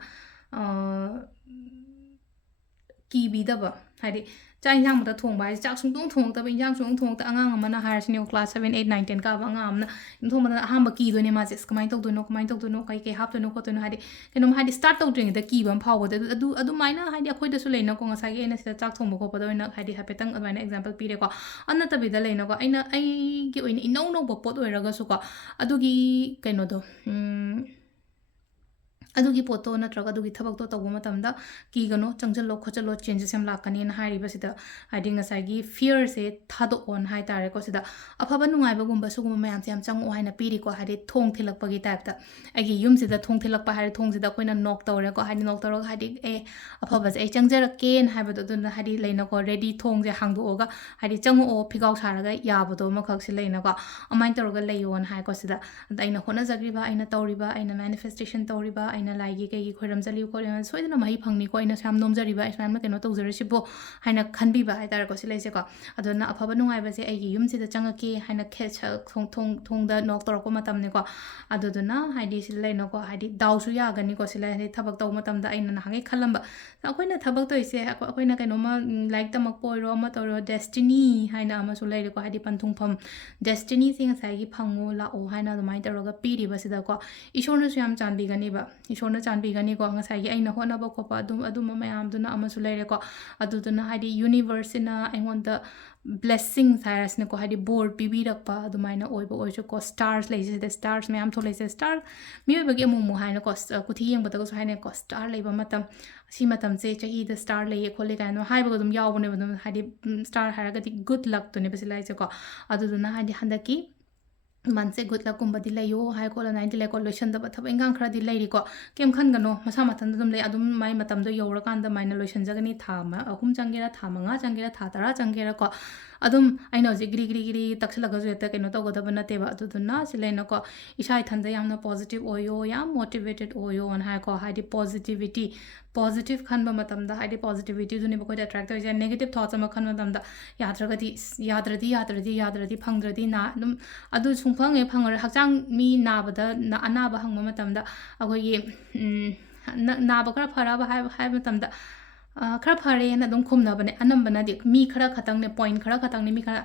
कीबीदबा हाइदि चा इंजांग मत थोंबा हाइदि चाक सुंतों थोंगतबा इंजांग सुंतों थोंगता अगांग अमना हायरसिने क्लास 7 8 9 10 का अगांग अमना थोंबदा अहांबा कीदोने माजे कमाइन तौदोनो कई कई हापतोनो खोतोनो हाइदि कइनोमा हाइदि स्टार्ट तौद्रिंगदा कीबा अम फावबदा अदु माइना हाइदि अखोइदसु लेनको ngसागी एना सिदा चाक थोंबा खोपदा ओइना हाइदि हापेतंग अदवाइना एग्जांपल पीरेको अनतबिदा लेनको अइना अइगी ओइना इनौ नौबा पोत ओइरगसुको अदुगी कइनोदो अदुगी पोतो नत्रगा अदुगी थबक तो तौबा मतमदा कीगनो चंगजलो खोचलो चेंजेस हम लाकनी न हाइरिबा सिदा हाइदि ngसागी फियर से थादो ऑन हाइ तारेको सिदा अफबा नुंगाइबा गुंबा सुगुम मयाम से हम चंगो हाइना पीरिको हाइदि थोंग थिलकपगी टाइपता अगी युम सिदा थोंग थिलकपा हाइदि थोंग सिदा कोइना नॉक तौरेको हाइदि नॉक तौरगा हाइदि ए अफबा से ए चंगजरके न हाइबदो दुना हाइदि लेनको रेडी थोंग जे हांगदोगा हाइदि चंगो ओ फिगाव सारगा याबदो मखक से लेनको अमाइन तौरगा लेयोन हाइको सिदा अइना होना जग्रिबा अइना तौरिबा अइना मैनिफेस्टेशन तौरिबा अइना लाइगी कई खोरम जली को सोइदना मही फंगनी को अइना साम नोमजरिबा इस्माम कनो तौजरसिबो हाइना खनबिबा हाइतारको सिलेसेको अदोना अफबा नुंगाइबासे अइगी युमसिदा चंगके हाइना खेच थोंग द नॉक तौरको मतमनेको अदोदना हाइदि सिलेनोको हाइदि दाउसु यागनिको सिले थबक तौ मतमदा अइना नहांगे खलंबा अखोइना थबक तोइसे अखोइना कइनोमा लाइक तमक पोइरो अमा तौरो डेस्टिनी हाइना अमासु लैरेको हाइदि पंथुंगफम डेस्टिनी सिंग साइगी फंगो लाओ हाइना दुमाइन तौरगा पीरिबा सिदाको ईश्वरनसु याम चांबिगनिबा ईश्वरना चांबिगनिको ngसाइगी अइना होनबा खोपा अदुम मयामदुना अमासु लैरेको अदुदुना हाइदि यूनिवर्सना अइंगोंदा ब्लेसिंग्स हाइरसनेको हाइदि बोर्ड पिबिरकपा अदुमाइना ओइबो ओइसुको स्टार्स लेजिसे स्टार्स मयाम थोलेसे स्टार मियोबगी अमुमु हाइनाको कुथि येंबतगसु हाइनाको स्टार लेबा मतम सी मतम से चाहिदा स्टार लेये खोले काइनो हाइबगो दुम यावबने बदुम हाइदि स्टार हाइरगदि गुड लक तुने बसिलाइसेको अदुदुना हाइदि हंदकी ꯃꯟꯁꯦ ꯒꯨꯗ ꯂꯛꯀꯨꯝꯕꯗꯤ ꯂꯩꯌꯣ ꯍꯥꯏ ꯈꯣꯠꯂꯅ ꯑꯩꯗꯤ ꯂꯩꯀꯣ ꯂꯣꯏꯁꯟꯗꯕ ꯊꯕꯛ ꯏꯪꯈꯥꯡ ꯈꯔꯗꯤ ꯂꯩꯔꯤꯀꯣ ꯀꯩꯝ ꯈꯟꯒꯅꯣ ꯃꯁꯥ ꯃꯊꯟꯇ ꯑꯗꯨꯝ ꯂꯩ ꯑꯗꯨꯝ ꯃꯥꯏ ꯃꯇꯝꯗꯣ ꯌꯧꯔꯀꯥꯟꯗ ꯃꯥꯏꯅ ꯂꯣꯏꯁꯟꯖꯒꯅꯤ ꯊꯥ 3 ꯆꯪꯒꯦꯔꯥ ꯊꯥ 5 ꯆꯪꯒꯦꯔꯥ ꯊꯥ 10 ꯆꯪꯒꯦꯔꯥ ꯀꯣ ꯑꯗꯨꯝ ꯑꯩꯅ ꯍꯧꯖꯤꯛ ꯒꯤꯔꯤ ꯇꯛꯁꯜꯂꯒꯁꯨ ꯍꯦꯛꯇ ꯀꯩꯅꯣ ꯇꯧꯒꯗꯕ ꯅꯠꯇꯦꯕ ꯑꯗꯨꯗꯨꯅ ꯁꯤ ꯂꯩꯅꯀꯣ ꯏꯁꯥ ꯏꯊꯟꯗ ꯌꯥꯝꯅ ꯄꯣꯖꯤꯇꯤቭ ꯑꯣꯏꯌꯣ ꯌꯥꯝ ꯃꯣꯇꯤꯚꯦꯇꯦഡ് ꯑꯣꯏꯌꯣꯅ ꯍꯥꯏꯀꯣ ꯍꯥꯏꯗꯤ ꯄꯣꯖꯤꯇꯤꯚꯤꯇꯤ ꯄꯣꯖꯤꯇꯤቭ ꯈꯟꯕ ꯃꯇꯝꯗ ꯍꯥꯏꯗꯤ ꯄꯣꯖꯤꯇꯤꯚꯤꯇꯤꯗꯨꯅꯦꯕ ꯑꯩꯈꯣꯏꯗ ꯑꯦꯇ꯭ꯔꯦꯛ ꯇꯧꯔꯤꯁꯦ ꯅꯦꯒꯦꯇꯤቭ ꯊꯣꯠꯁ ꯑꯃ ꯈꯟꯕ ꯃꯇꯝꯗ ꯌꯥꯗ꯭ꯔꯒꯗꯤ ꯌꯥꯗ꯭ꯔꯗꯤ ꯐꯪꯗ꯭ꯔꯗꯤ ꯑꯗꯨꯝ ꯑꯗꯨ ꯁꯨꯡꯐꯪ ꯍꯦꯛ ꯐꯪꯉꯔꯣꯏ ꯍꯛꯆꯥꯡ ꯃꯤ ꯅꯥꯕꯗ ꯑꯅꯥꯕ ꯍꯪꯕ ꯃꯇꯝꯗ ꯑꯩꯈꯣꯏꯒꯤ ꯅꯥꯕ ꯈꯔ ꯐꯔꯕ ꯍꯥꯏꯕ ꯃꯇꯝꯗ ꯈꯔ ꯐꯔꯦꯅ ꯑꯗꯨꯝ ꯈꯨꯝꯅꯕꯅꯦ ꯑꯅꯝꯕꯅꯗꯤ ꯃꯤ ꯈꯔ ꯈꯛꯇꯪꯅꯦ ꯄꯣꯏꯟ ꯈꯔ ꯈꯛꯇꯪꯅꯦ ꯃꯤ ꯈꯔ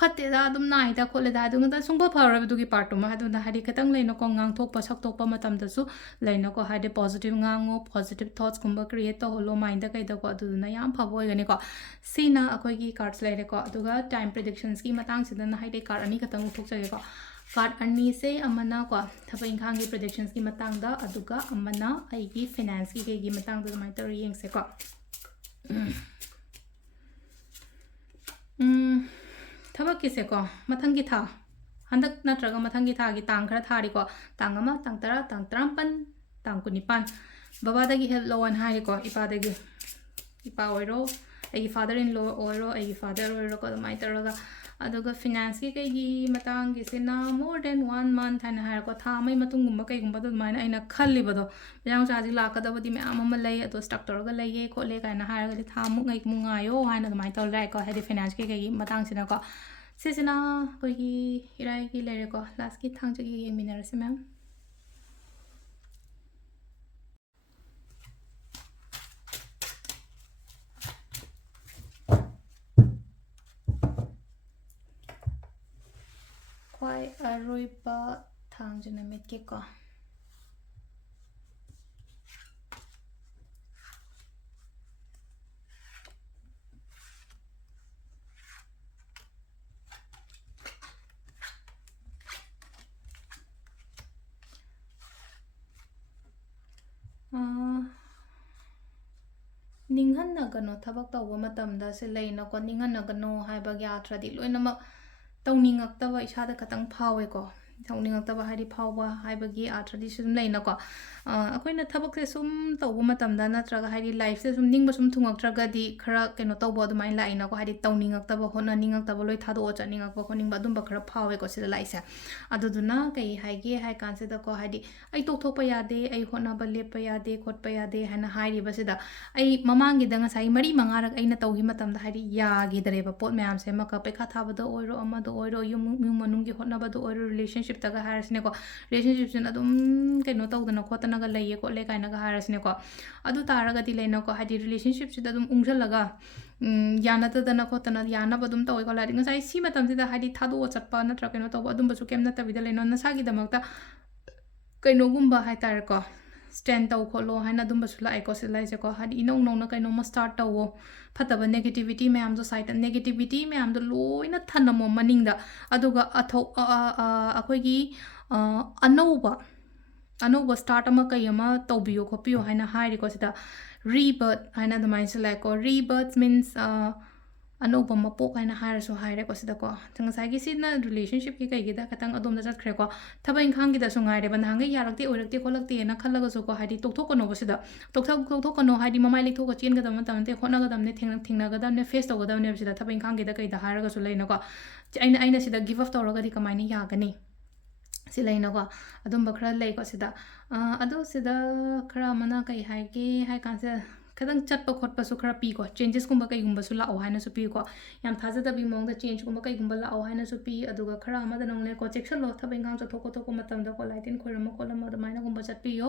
ꯐꯠꯇꯦꯗ ꯑꯗꯨꯝ ꯅꯥꯏꯗ ꯈꯣꯠꯂꯦꯗ ꯑꯗꯨꯒ ꯁꯨꯡꯐ ꯐꯔꯣꯏꯕꯗꯨꯒꯤ ꯄꯥꯔꯠꯇꯨꯃ ꯑꯗꯨꯅ ꯍꯥꯏꯗꯤ ꯈꯤꯇꯪ ꯂꯩꯅꯀꯣ ꯉꯥꯡꯊꯣꯛꯄ ꯁꯛꯇꯣꯛꯄ ꯃꯇꯝꯗꯁꯨ ꯂꯩꯅꯀꯣ ꯍꯥꯏꯗꯤ ꯄꯣꯖꯤꯇꯤቭ ꯉꯥꯡꯉꯣ ꯄꯣꯖꯤꯇꯤቭ ꯊꯣꯠꯁꯀꯨꯝꯕ ꯀ꯭ꯔꯤꯌꯦꯠ ꯇꯧꯍꯜꯂꯣ ꯃꯥꯏꯟꯗ ꯀꯩꯗꯀꯣ ꯑꯗꯨꯗꯨꯅ ꯌꯥꯝ ꯐꯕ ꯑꯣꯏꯒꯅꯤꯀꯣ ꯁꯤꯅ ꯑꯩꯈꯣꯏꯒꯤ ꯀꯥꯔꯠꯁ ꯂꯩꯔꯦꯀꯣ ꯑꯗꯨꯒ ꯇꯥꯏꯝ ꯄ꯭ꯔꯤꯗꯤꯛꯁꯟꯁꯀꯤ ꯃꯇꯥꯡꯁꯤꯗꯅ ꯍꯥꯏꯗꯤ ꯀꯥꯔꯠ ꯑꯅꯤ ꯈꯛꯇꯪ ꯎꯊꯣꯛꯆꯒꯦꯀꯣ ꯀꯥꯔꯠ ꯑꯅꯤꯁꯦ ꯑꯃꯅ ꯀꯣ ꯊꯕꯛ ꯏꯪꯈꯥꯡꯒꯤ ꯄ꯭ꯔꯤꯗꯤꯛꯁꯟꯁꯀꯤ ꯃꯇꯥꯡꯗ ꯑꯗꯨꯒ ꯑꯃꯅ ꯑꯩꯒꯤ ꯐꯤꯅꯥꯟꯁꯀꯤ ꯀꯩꯒꯤ ꯃꯇꯥꯡꯗ ꯑꯗꯨꯃꯥꯏꯅ ꯇꯧꯔ ꯌꯦꯡꯁꯦꯀꯣ ꯊꯕꯛꯀꯤꯁꯦꯀꯣ ꯃꯊꯪꯒꯤ ꯊꯥ ꯍꯟꯗꯛ ꯅꯠꯇ꯭ꯔꯒ ꯃꯊꯪꯒꯤ ꯊꯥꯒꯤ ꯇꯥꯡ ꯈꯔ ꯊꯥꯔꯤꯀꯣ ꯇꯥꯡ 1 ꯇꯥꯡ 10 ꯇꯥꯡ 19 ꯇꯥꯡ 19 ꯕꯕꯥꯗꯒꯤ ꯍꯦꯜꯞ ꯂꯧꯑꯣꯅ ꯍꯥꯏꯔꯤꯀꯣ ꯏꯄꯥꯗꯒꯤ ꯏꯄꯥ ꯑꯣꯏꯔꯣ ꯑꯩꯒꯤ ꯐꯥꯗꯔ ꯏꯟ ꯂꯣ ꯑꯣꯏꯔꯣ ꯑꯩꯒꯤ ꯐꯥꯗꯔ ꯑꯣꯏꯔꯣꯀꯣ ꯑꯗꯨꯃꯥꯏꯅ ꯇꯧꯔꯒ ꯑꯗꯨꯒ ꯐꯤꯅꯥꯟꯁꯀꯤ ꯀꯩꯒꯤ ꯃꯇꯥꯡꯒꯤꯁꯤꯅ ꯃꯣꯔ ꯗꯦꯟ 1 month ꯍꯥꯏꯅ ꯍꯥꯏꯔꯀꯣ ꯊꯥ ꯑꯃꯒꯤ ꯃꯇꯨꯡꯒꯨꯝꯕ ꯀꯩꯒꯨꯝꯕꯗꯣ ꯑꯗꯨꯃꯥꯏꯅ ꯑꯩꯅ ꯈꯜꯂꯤꯕꯗꯣ ꯄꯩꯁꯥ ꯅꯨꯡꯁꯥꯁꯤ ꯂꯥꯛꯀꯗꯕꯗꯤ ꯃꯌꯥꯝ ꯑꯃ ꯂꯩ ꯑꯗꯣ ꯁ꯭ꯇꯛ ꯇꯧꯔꯒ ꯂꯩꯌꯦ ꯈꯣꯠꯂꯦ ꯀꯥꯏꯅ ꯍꯥꯏꯔꯒꯗꯤ ꯊꯥ ꯑꯃꯨꯛ ꯉꯥꯏꯌꯣ ꯍꯥꯏꯅ ꯑꯗꯨꯃꯥꯏꯅ ꯇꯧꯔ ꯂꯥꯛꯑꯦꯀꯣ ꯍꯥꯏꯗꯤ ꯐꯤꯅꯥꯟꯁꯀꯤ ꯀꯩꯒꯤ ꯃꯇꯥꯡꯁꯤꯅꯀꯣ ꯁꯤꯁꯤꯅ ꯑꯩꯈꯣꯏꯒꯤ ꯏꯔꯥꯏꯒꯤ ꯂꯩꯔꯦꯀꯣ ꯂꯥꯁꯀꯤ ꯊꯥꯡꯖꯒꯤ ꯌꯦꯡꯃꯤꯟꯅꯔꯁꯤ ꯃꯦꯝ ꯈ꯭ꯋꯥꯏ ꯑꯔꯣꯏꯕ ꯊꯥꯡꯖ ꯅꯨꯃꯤꯠꯀꯤꯀꯣ ꯅꯤꯡꯍꯟꯅꯒꯅꯣ ꯊꯕꯛ ꯇꯧꯕ ꯃꯇꯝꯗ ꯁꯤ ꯂꯩꯅꯀꯣ ꯅꯤꯡꯍꯟꯅꯒꯅꯣ ꯍꯥꯏꯕꯒꯤ ꯑꯥꯊ꯭ꯔꯗꯤ ꯂꯣꯏꯅꯃꯛ ꯇꯧꯅꯤꯡꯉꯛꯇꯕ ꯏꯁꯥꯗ ꯈꯇꯪ ꯐꯥꯎꯋꯦꯀꯣ ꯇꯧꯅꯤꯡꯉꯛꯇꯕ ꯍꯥꯏꯗꯤ ꯐꯥꯎꯕ ꯍꯥꯏꯕꯒꯤ ꯑꯥꯊ꯭ꯔꯗꯤ ꯁꯨꯝ ꯂꯩꯅꯀꯣ ꯑꯩꯈꯣꯏꯅ ꯊꯕꯛꯁꯦ ꯁꯨꯝ ꯇꯧꯕ ꯃꯇꯝꯗ ꯅꯠꯇ꯭ꯔꯒ ꯍꯥꯏꯗꯤ ꯂꯥꯏꯐꯁꯦ ꯁꯨꯝ ꯅꯤꯡꯕ ꯁꯨꯝ ꯊꯨꯡꯉꯛꯇ꯭ꯔꯒꯗꯤ ꯈꯔ ꯀꯩꯅꯣ ꯇꯧꯕ ꯑꯗꯨꯃꯥꯏꯅ ꯂꯥꯛꯏꯅꯀꯣ ꯍꯥꯏꯗꯤ ꯇꯧꯅꯤꯡꯉꯛꯇꯕ ꯍꯣꯠꯅꯅꯤꯡꯉꯛꯇꯕ ꯂꯣꯏ ꯊꯥꯗꯣꯛꯑ ꯆꯠꯅꯤꯡꯉꯛꯄ ꯈꯣꯠꯅꯤꯡꯕ ꯑꯗꯨꯝꯕ ꯈꯔ ꯐꯥꯎꯋꯦꯀꯣ ꯁꯤꯗ ꯂꯥꯛꯏꯁꯦ ꯑꯗꯨꯗꯨꯅ ꯀꯩ ꯍꯥꯏꯒꯦ ꯍꯥꯏ ꯀꯥꯟꯁꯤꯗꯀꯣ ꯍꯥꯏꯗꯤ ꯑꯩ ꯇꯣꯛꯊꯣꯛꯄ ꯌꯥꯗꯦ ꯑꯩ ꯍꯣꯠꯅꯕ ꯂꯦꯞꯄ ꯌꯥꯗꯦ ꯈꯣꯠꯄ ꯌꯥꯗꯦ ꯍꯥꯏꯅ ꯍꯥꯏꯔꯤꯕꯁꯤꯗ ꯑꯩ ꯃꯃꯥꯡꯒꯤꯗ ꯉꯁꯥꯏ 4-5ꯔꯛ ꯑꯩꯅ ꯇꯧꯈꯤ ꯃꯇꯝꯗ ꯍꯥꯏꯗꯤ ꯌꯥꯈꯤꯗ꯭ꯔꯦꯕ ꯄꯣꯠ ꯃꯌꯥꯝꯁꯦ ꯑꯃꯛꯀ ꯄꯩꯈꯥ ꯊꯥꯕꯗ ꯑꯣꯏꯔꯣ ꯑꯃꯗ ꯑꯣꯏꯔꯣ ꯏꯃꯨꯡ ꯃꯅꯨꯡꯒꯤ ꯍꯣꯠꯅꯕꯗ ꯑꯣꯏꯔꯣ ꯔꯤꯂꯦꯁꯟꯁꯤꯞꯇꯒ ꯍꯥꯏꯔꯁꯤꯅꯦꯀꯣ ꯔꯤꯂꯦꯁꯟꯁꯤꯞꯁꯤꯅ ꯑꯗꯨꯝ ꯀꯩꯅꯣ ꯇꯧꯗꯅ ꯈꯣꯠꯇꯅꯒ ꯂꯩꯌꯦ ꯈꯣꯠꯂꯦ ꯀꯥꯏꯅꯒ ꯍꯥꯏꯔꯁꯤꯅꯦꯀꯣ ꯑꯗꯨ ꯇꯥꯔꯒꯗꯤ ꯂꯩꯅꯀꯣ ꯍꯥꯏꯗꯤ ꯔꯤꯂꯦꯁꯟꯁꯤꯞꯁꯤꯗ ꯑꯗꯨꯝ ꯎꯪꯁꯜꯂꯒ ꯌꯥꯅꯗꯗꯅ ꯈꯣꯠꯇꯅ ꯌꯥꯅꯕ ꯑꯗꯨꯝ ꯇꯧꯋꯦꯀꯣ ꯍꯥꯏꯗꯤ ꯉꯁꯥꯏ ꯁꯤ ꯃꯇꯝꯁꯤꯗ ꯍꯥꯏꯗꯤ ꯊꯥꯗꯣꯛꯑ ꯆꯠꯄ ꯅꯠꯇ꯭ꯔꯒ ꯀꯩꯅꯣ ꯇꯧꯕ ꯑꯗꯨꯝꯕꯁꯨ ꯀꯩꯝ ꯅꯠꯇꯕꯤꯗ ꯂꯩꯅꯣ ꯅꯁꯥꯒꯤꯗꯃꯛꯇ ꯀꯩꯅꯣꯒꯨꯝꯕ ꯍꯥꯏꯇꯥꯔꯦꯀꯣ ꯁ꯭ꯇꯦꯟ ꯇꯧ ꯈꯣꯠꯂꯣ ꯍꯥꯏꯅ ꯑꯗꯨꯝꯕꯁꯨ ꯂꯥꯛꯑꯦꯀꯣ ꯁꯤ ꯂꯩꯁꯦꯀꯣ ꯍꯥꯏꯗꯤ ꯏꯅꯧ ꯅꯧꯅ ꯀꯩꯅꯣꯝꯃ ꯁ꯭ꯇꯥꯔꯠ ꯇꯧꯋꯣ ꯐꯠꯇꯕ ꯅꯦꯒꯦꯇꯤꯚꯤꯇꯤ ꯃꯌꯥꯝꯗꯣ ꯁꯥꯏꯠꯇ ꯅꯦꯒꯦꯇꯤꯚꯤꯇꯤ ꯃꯌꯥꯝꯗꯣ ꯂꯣꯏꯅ ꯊꯅꯝꯃꯣ ꯃꯅꯤꯡꯗ ꯑꯗꯨꯒ ꯑꯩꯈꯣꯏꯒꯤ ꯑꯅꯧꯕ ꯁ꯭ꯇꯥꯔꯠ ꯑꯃ ꯀꯩ ꯑꯃ ꯇꯧꯕꯤꯌꯣ ꯈꯣꯠꯄꯤꯌꯣ ꯍꯥꯏꯅ ꯍꯥꯏꯔꯤꯀꯣ ꯁꯤꯗ ꯔꯤꯕꯔꯠ ꯍꯥꯏꯅ ꯑꯗꯨꯃꯥꯏꯅꯁꯨ ꯂꯥꯛꯑꯦꯀꯣ ꯔꯤꯕꯔꯠ ꯃꯤꯟꯁ ꯑꯅꯧꯕ ꯃꯄꯣꯛ ꯍꯥꯏꯅ ꯍꯥꯏꯔꯁꯨ ꯍꯥꯏꯔꯦꯀꯣ ꯁꯤꯗꯀꯣ ꯉꯁꯥꯏꯒꯤ ꯁꯤꯅ ꯔꯤꯂꯦꯁꯟꯁꯤꯞꯀꯤ ꯀꯩꯒꯤꯗ ꯈꯤꯇꯪ ꯑꯗꯣꯝꯗ ꯆꯠꯈ꯭ꯔꯦꯀꯣ ꯊꯕꯛ ꯏꯪꯈꯥꯡꯒꯤꯗꯁꯨ ꯉꯥꯏꯔꯦꯕ ꯅꯍꯥꯟꯒꯩ ꯌꯥꯔꯛꯇꯦ ꯑꯣꯏꯔꯛꯇꯦ ꯈꯣꯠꯂꯛꯇꯦꯅ ꯈꯜꯂꯒꯁꯨꯀꯣ ꯍꯥꯏꯗꯤ ꯇꯣꯛꯊꯣꯛꯀꯅꯣꯕ ꯁꯤꯗ ꯇꯣꯛꯊꯣꯛꯀꯅꯣ ꯍꯥꯏꯗꯤ ꯃꯃꯥꯏ ꯂꯩꯊꯣꯛꯑꯒ ꯆꯦꯟꯒꯗꯕ ꯃꯇꯝ ꯅꯠꯇꯦ ꯍꯣꯠꯅꯒꯗꯕꯅꯦ ꯊꯦꯡꯅꯒꯗꯕꯅꯦ ꯐꯦꯁ ꯇꯧꯒꯗꯕꯅꯦꯕ ꯁꯤꯗ ꯊꯕꯛ ꯏꯪꯈꯥꯡꯒꯤꯗ ꯀꯩꯗ ꯍꯥꯏꯔꯒꯁꯨ ꯂꯩꯅꯀꯣ ꯑꯩꯅ ꯁꯤꯗ ꯒꯤꯞ ꯑꯞ ꯇꯧꯔꯒꯗꯤ ꯀꯃꯥꯏꯅ ꯌꯥꯒꯅꯤ ꯁꯤ ꯂꯩꯅꯀꯣ ꯑꯗꯨꯝꯕ ꯈꯔ ꯂꯩꯀꯣ ꯁꯤꯗ ꯑꯗꯣ ꯁꯤꯗ ꯈꯔ ꯑꯃꯅ ꯀꯩ ꯍꯥꯏꯒꯦ ꯍꯥꯏ ꯀꯥꯟꯁꯤꯗ ꯈꯤꯇꯪ ꯆꯠꯄ ꯈꯣꯠꯄꯁꯨ ꯈꯔ ꯄꯤꯀꯣ ꯆꯦꯟꯖꯦꯁꯀꯨꯝꯕ ꯀꯩꯒꯨꯝꯕꯁꯨ ꯂꯥꯛꯑꯣ ꯍꯥꯏꯅꯁꯨ ꯄꯤꯀꯣ ꯌꯥꯝ ꯊꯥꯖꯗꯕꯤ ꯃꯑꯣꯡꯗ ꯆꯦꯟꯖꯀꯨꯝꯕ ꯀꯩꯒꯨꯝꯕ ꯂꯥꯛꯑꯣ ꯍꯥꯏꯅꯁꯨ ꯄꯤ ꯑꯗꯨꯒ ꯈꯔ ꯑꯃꯗ ꯅꯪꯅꯦꯀꯣ ꯆꯦꯛꯁꯜꯂꯣ ꯊꯕꯛ ꯏꯪꯈꯥꯡ ꯆꯠꯊꯣꯛ ꯈꯣꯠꯊꯣꯛꯄ ꯃꯇꯝꯗꯀꯣ ꯂꯥꯏ ꯇꯤꯟ ꯈꯣꯏꯔꯝꯃ ꯈꯣꯠꯂꯝꯃ ꯑꯗꯨꯃꯥꯏꯅꯒꯨꯝꯕ ꯆꯠꯄꯤꯌꯣ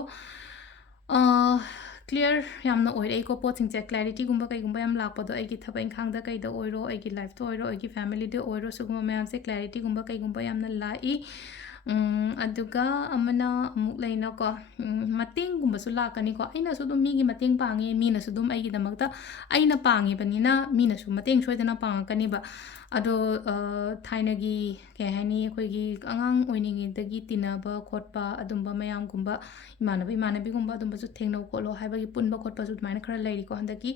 ꯀ꯭ꯂꯤꯌꯔ ꯌꯥꯝꯅ ꯑꯣꯏꯔꯛꯏꯀꯣ ꯄꯣꯠꯁꯤꯡꯁꯦ ꯀ꯭ꯂꯦꯔꯤꯇꯤꯒꯨꯝꯕ ꯀꯩꯒꯨꯝꯕ ꯌꯥꯝ ꯂꯥꯛꯄꯗꯣ ꯑꯩꯒꯤ ꯊꯕꯛ ꯏꯪꯈꯥꯡꯗ ꯀꯩꯗ ꯑꯣꯏꯔꯣ ꯑꯩꯒꯤ ꯂꯥꯏꯐꯇ ꯑꯣꯏꯔꯣ ꯑꯩꯒꯤ ꯐꯦꯃꯤꯂꯤꯗ ꯑꯣꯏꯔꯣ ꯁꯤꯒꯨꯝꯕ ꯃꯌꯥꯝꯁꯦ ꯀ꯭ꯂꯦꯔꯤꯇꯤꯒꯨꯝꯕ ꯀꯩꯒꯨꯝꯕ ꯌꯥꯝꯅ ꯂꯥꯛꯏ ꯑꯗꯨꯒ ꯑꯃꯅ ꯑꯃꯨꯛ ꯂꯩꯅꯀꯣ ꯃꯇꯦꯡꯒꯨꯝꯕꯁꯨ ꯂꯥꯛꯀꯅꯤꯀꯣ ꯑꯩꯅꯁꯨ ꯑꯗꯨꯝ ꯃꯤꯒꯤ ꯃꯇꯦꯡ ꯄꯥꯡꯉꯤ ꯃꯤꯅꯁꯨ ꯑꯗꯨꯝ ꯑꯩꯒꯤꯗꯃꯛꯇ ꯑꯩꯅ ꯄꯥꯡꯉꯤꯕꯅꯤꯅ ꯃꯤꯅꯁꯨ ꯃꯇꯦꯡ ꯁꯣꯏꯗꯅ ꯄꯥꯡꯉꯛꯀꯅꯤꯕ ꯑꯗꯣ ꯊꯥꯏꯅꯒꯤ ꯀꯩ ꯍꯥꯏꯅꯤ ꯑꯩꯈꯣꯏꯒꯤ ꯑꯉꯥꯡ ꯑꯣꯏꯔꯤꯉꯩꯗꯒꯤ ꯇꯤꯟꯅꯕ ꯈꯣꯠꯄ ꯑꯗꯨꯝꯕ ꯃꯌꯥꯝꯒꯨꯝꯕ ꯏꯃꯥꯟꯅꯕꯤꯒꯨꯝꯕ ꯑꯗꯨꯝꯕꯁꯨ ꯊꯦꯡꯅꯧ ꯈꯣꯠꯂꯣ ꯍꯥꯏꯕꯒꯤ ꯄꯨꯟꯕ ꯈꯣꯠꯄꯁꯨ ꯑꯗꯨꯃꯥꯏꯅ ꯈꯔ ꯂꯩꯔꯤꯀꯣ ꯍꯟꯗꯛꯀꯤ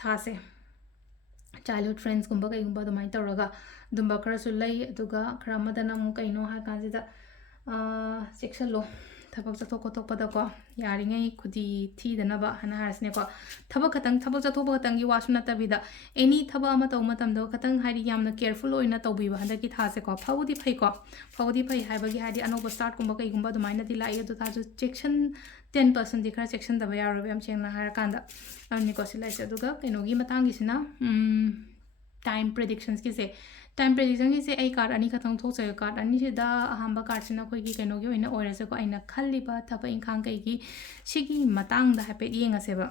ꯊꯥꯁꯦ childhood friends gumba kai gumba dumai tawraga dumba khara su lei aduga khara madana mu kaino ha kanjida section tabak chathok kotok pada ko yaringai khudi thi dana ba hana harsne ko tabak chathok katang gi wasuna tabida any thaba ama taw matam do katang hari yamna careful oina tawbi ba handa ki thase ko phawdi phai haiba gi hadi anoba start kumba kai gumba dumai na dilai adu ta ju section 10% di khara section da ba yaro yam chengna har kanda ani ko silai se aduga kaino gi matang gi sina time predictions ki se time prediction ki se ai card ani khatang thok se card ani se da ahamba card sina khoi ki kaino gi oina oira se ko aina khalliba thaba inkhang kai gi sigi matang da happy yenga se ba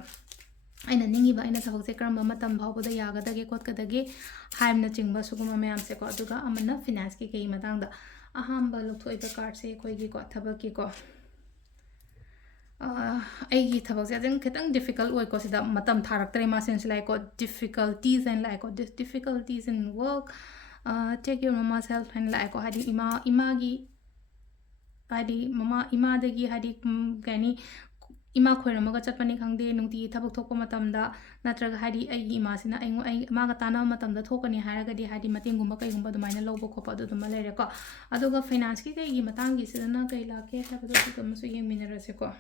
aina ningi ba aina thabak se karamba matam bhaw da yaga da ge kot ka da ge haim na chingba suguma mayam se ko aduga amana finance ki kai matang da ahamba lokthoi ba card se khoi gi ko thabak ki ko aigi thabak se jeng khitang difficult oi ko sida matam tharak tre ma sense like ko difficulties and like ko difficulties in work take your mama self and like ko hadi ima gi hadi mama ima da gi hadi gani ima khoirama ga chatpani khangde nungti thabak thokpa matam da natraga hadi ai ima sina ai ma ga tana matam da thokani haraga di hadi mating gumba kai gumba dumaina lobo khopa adu dum lere ko aduga finance ki kai gi matang gi sidana kai la ke habado dum su yeng minara se ko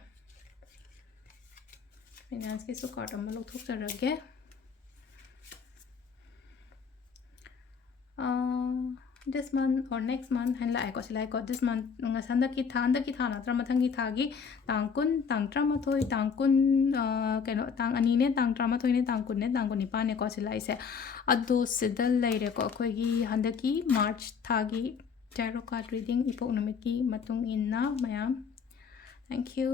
finance ki su card am lok thok jarage this month or next month and like this month nga sanda ki thana tra mathang ki thagi tang kun tang trama thoi tang kun keno tang ani ne tang trama thoi ne tang kun ni pa ne ko silai se adu sidal leire ko khoi gi handa ki march thagi tarot card reading ipok Numitki Matung Enna mayam. Thank you.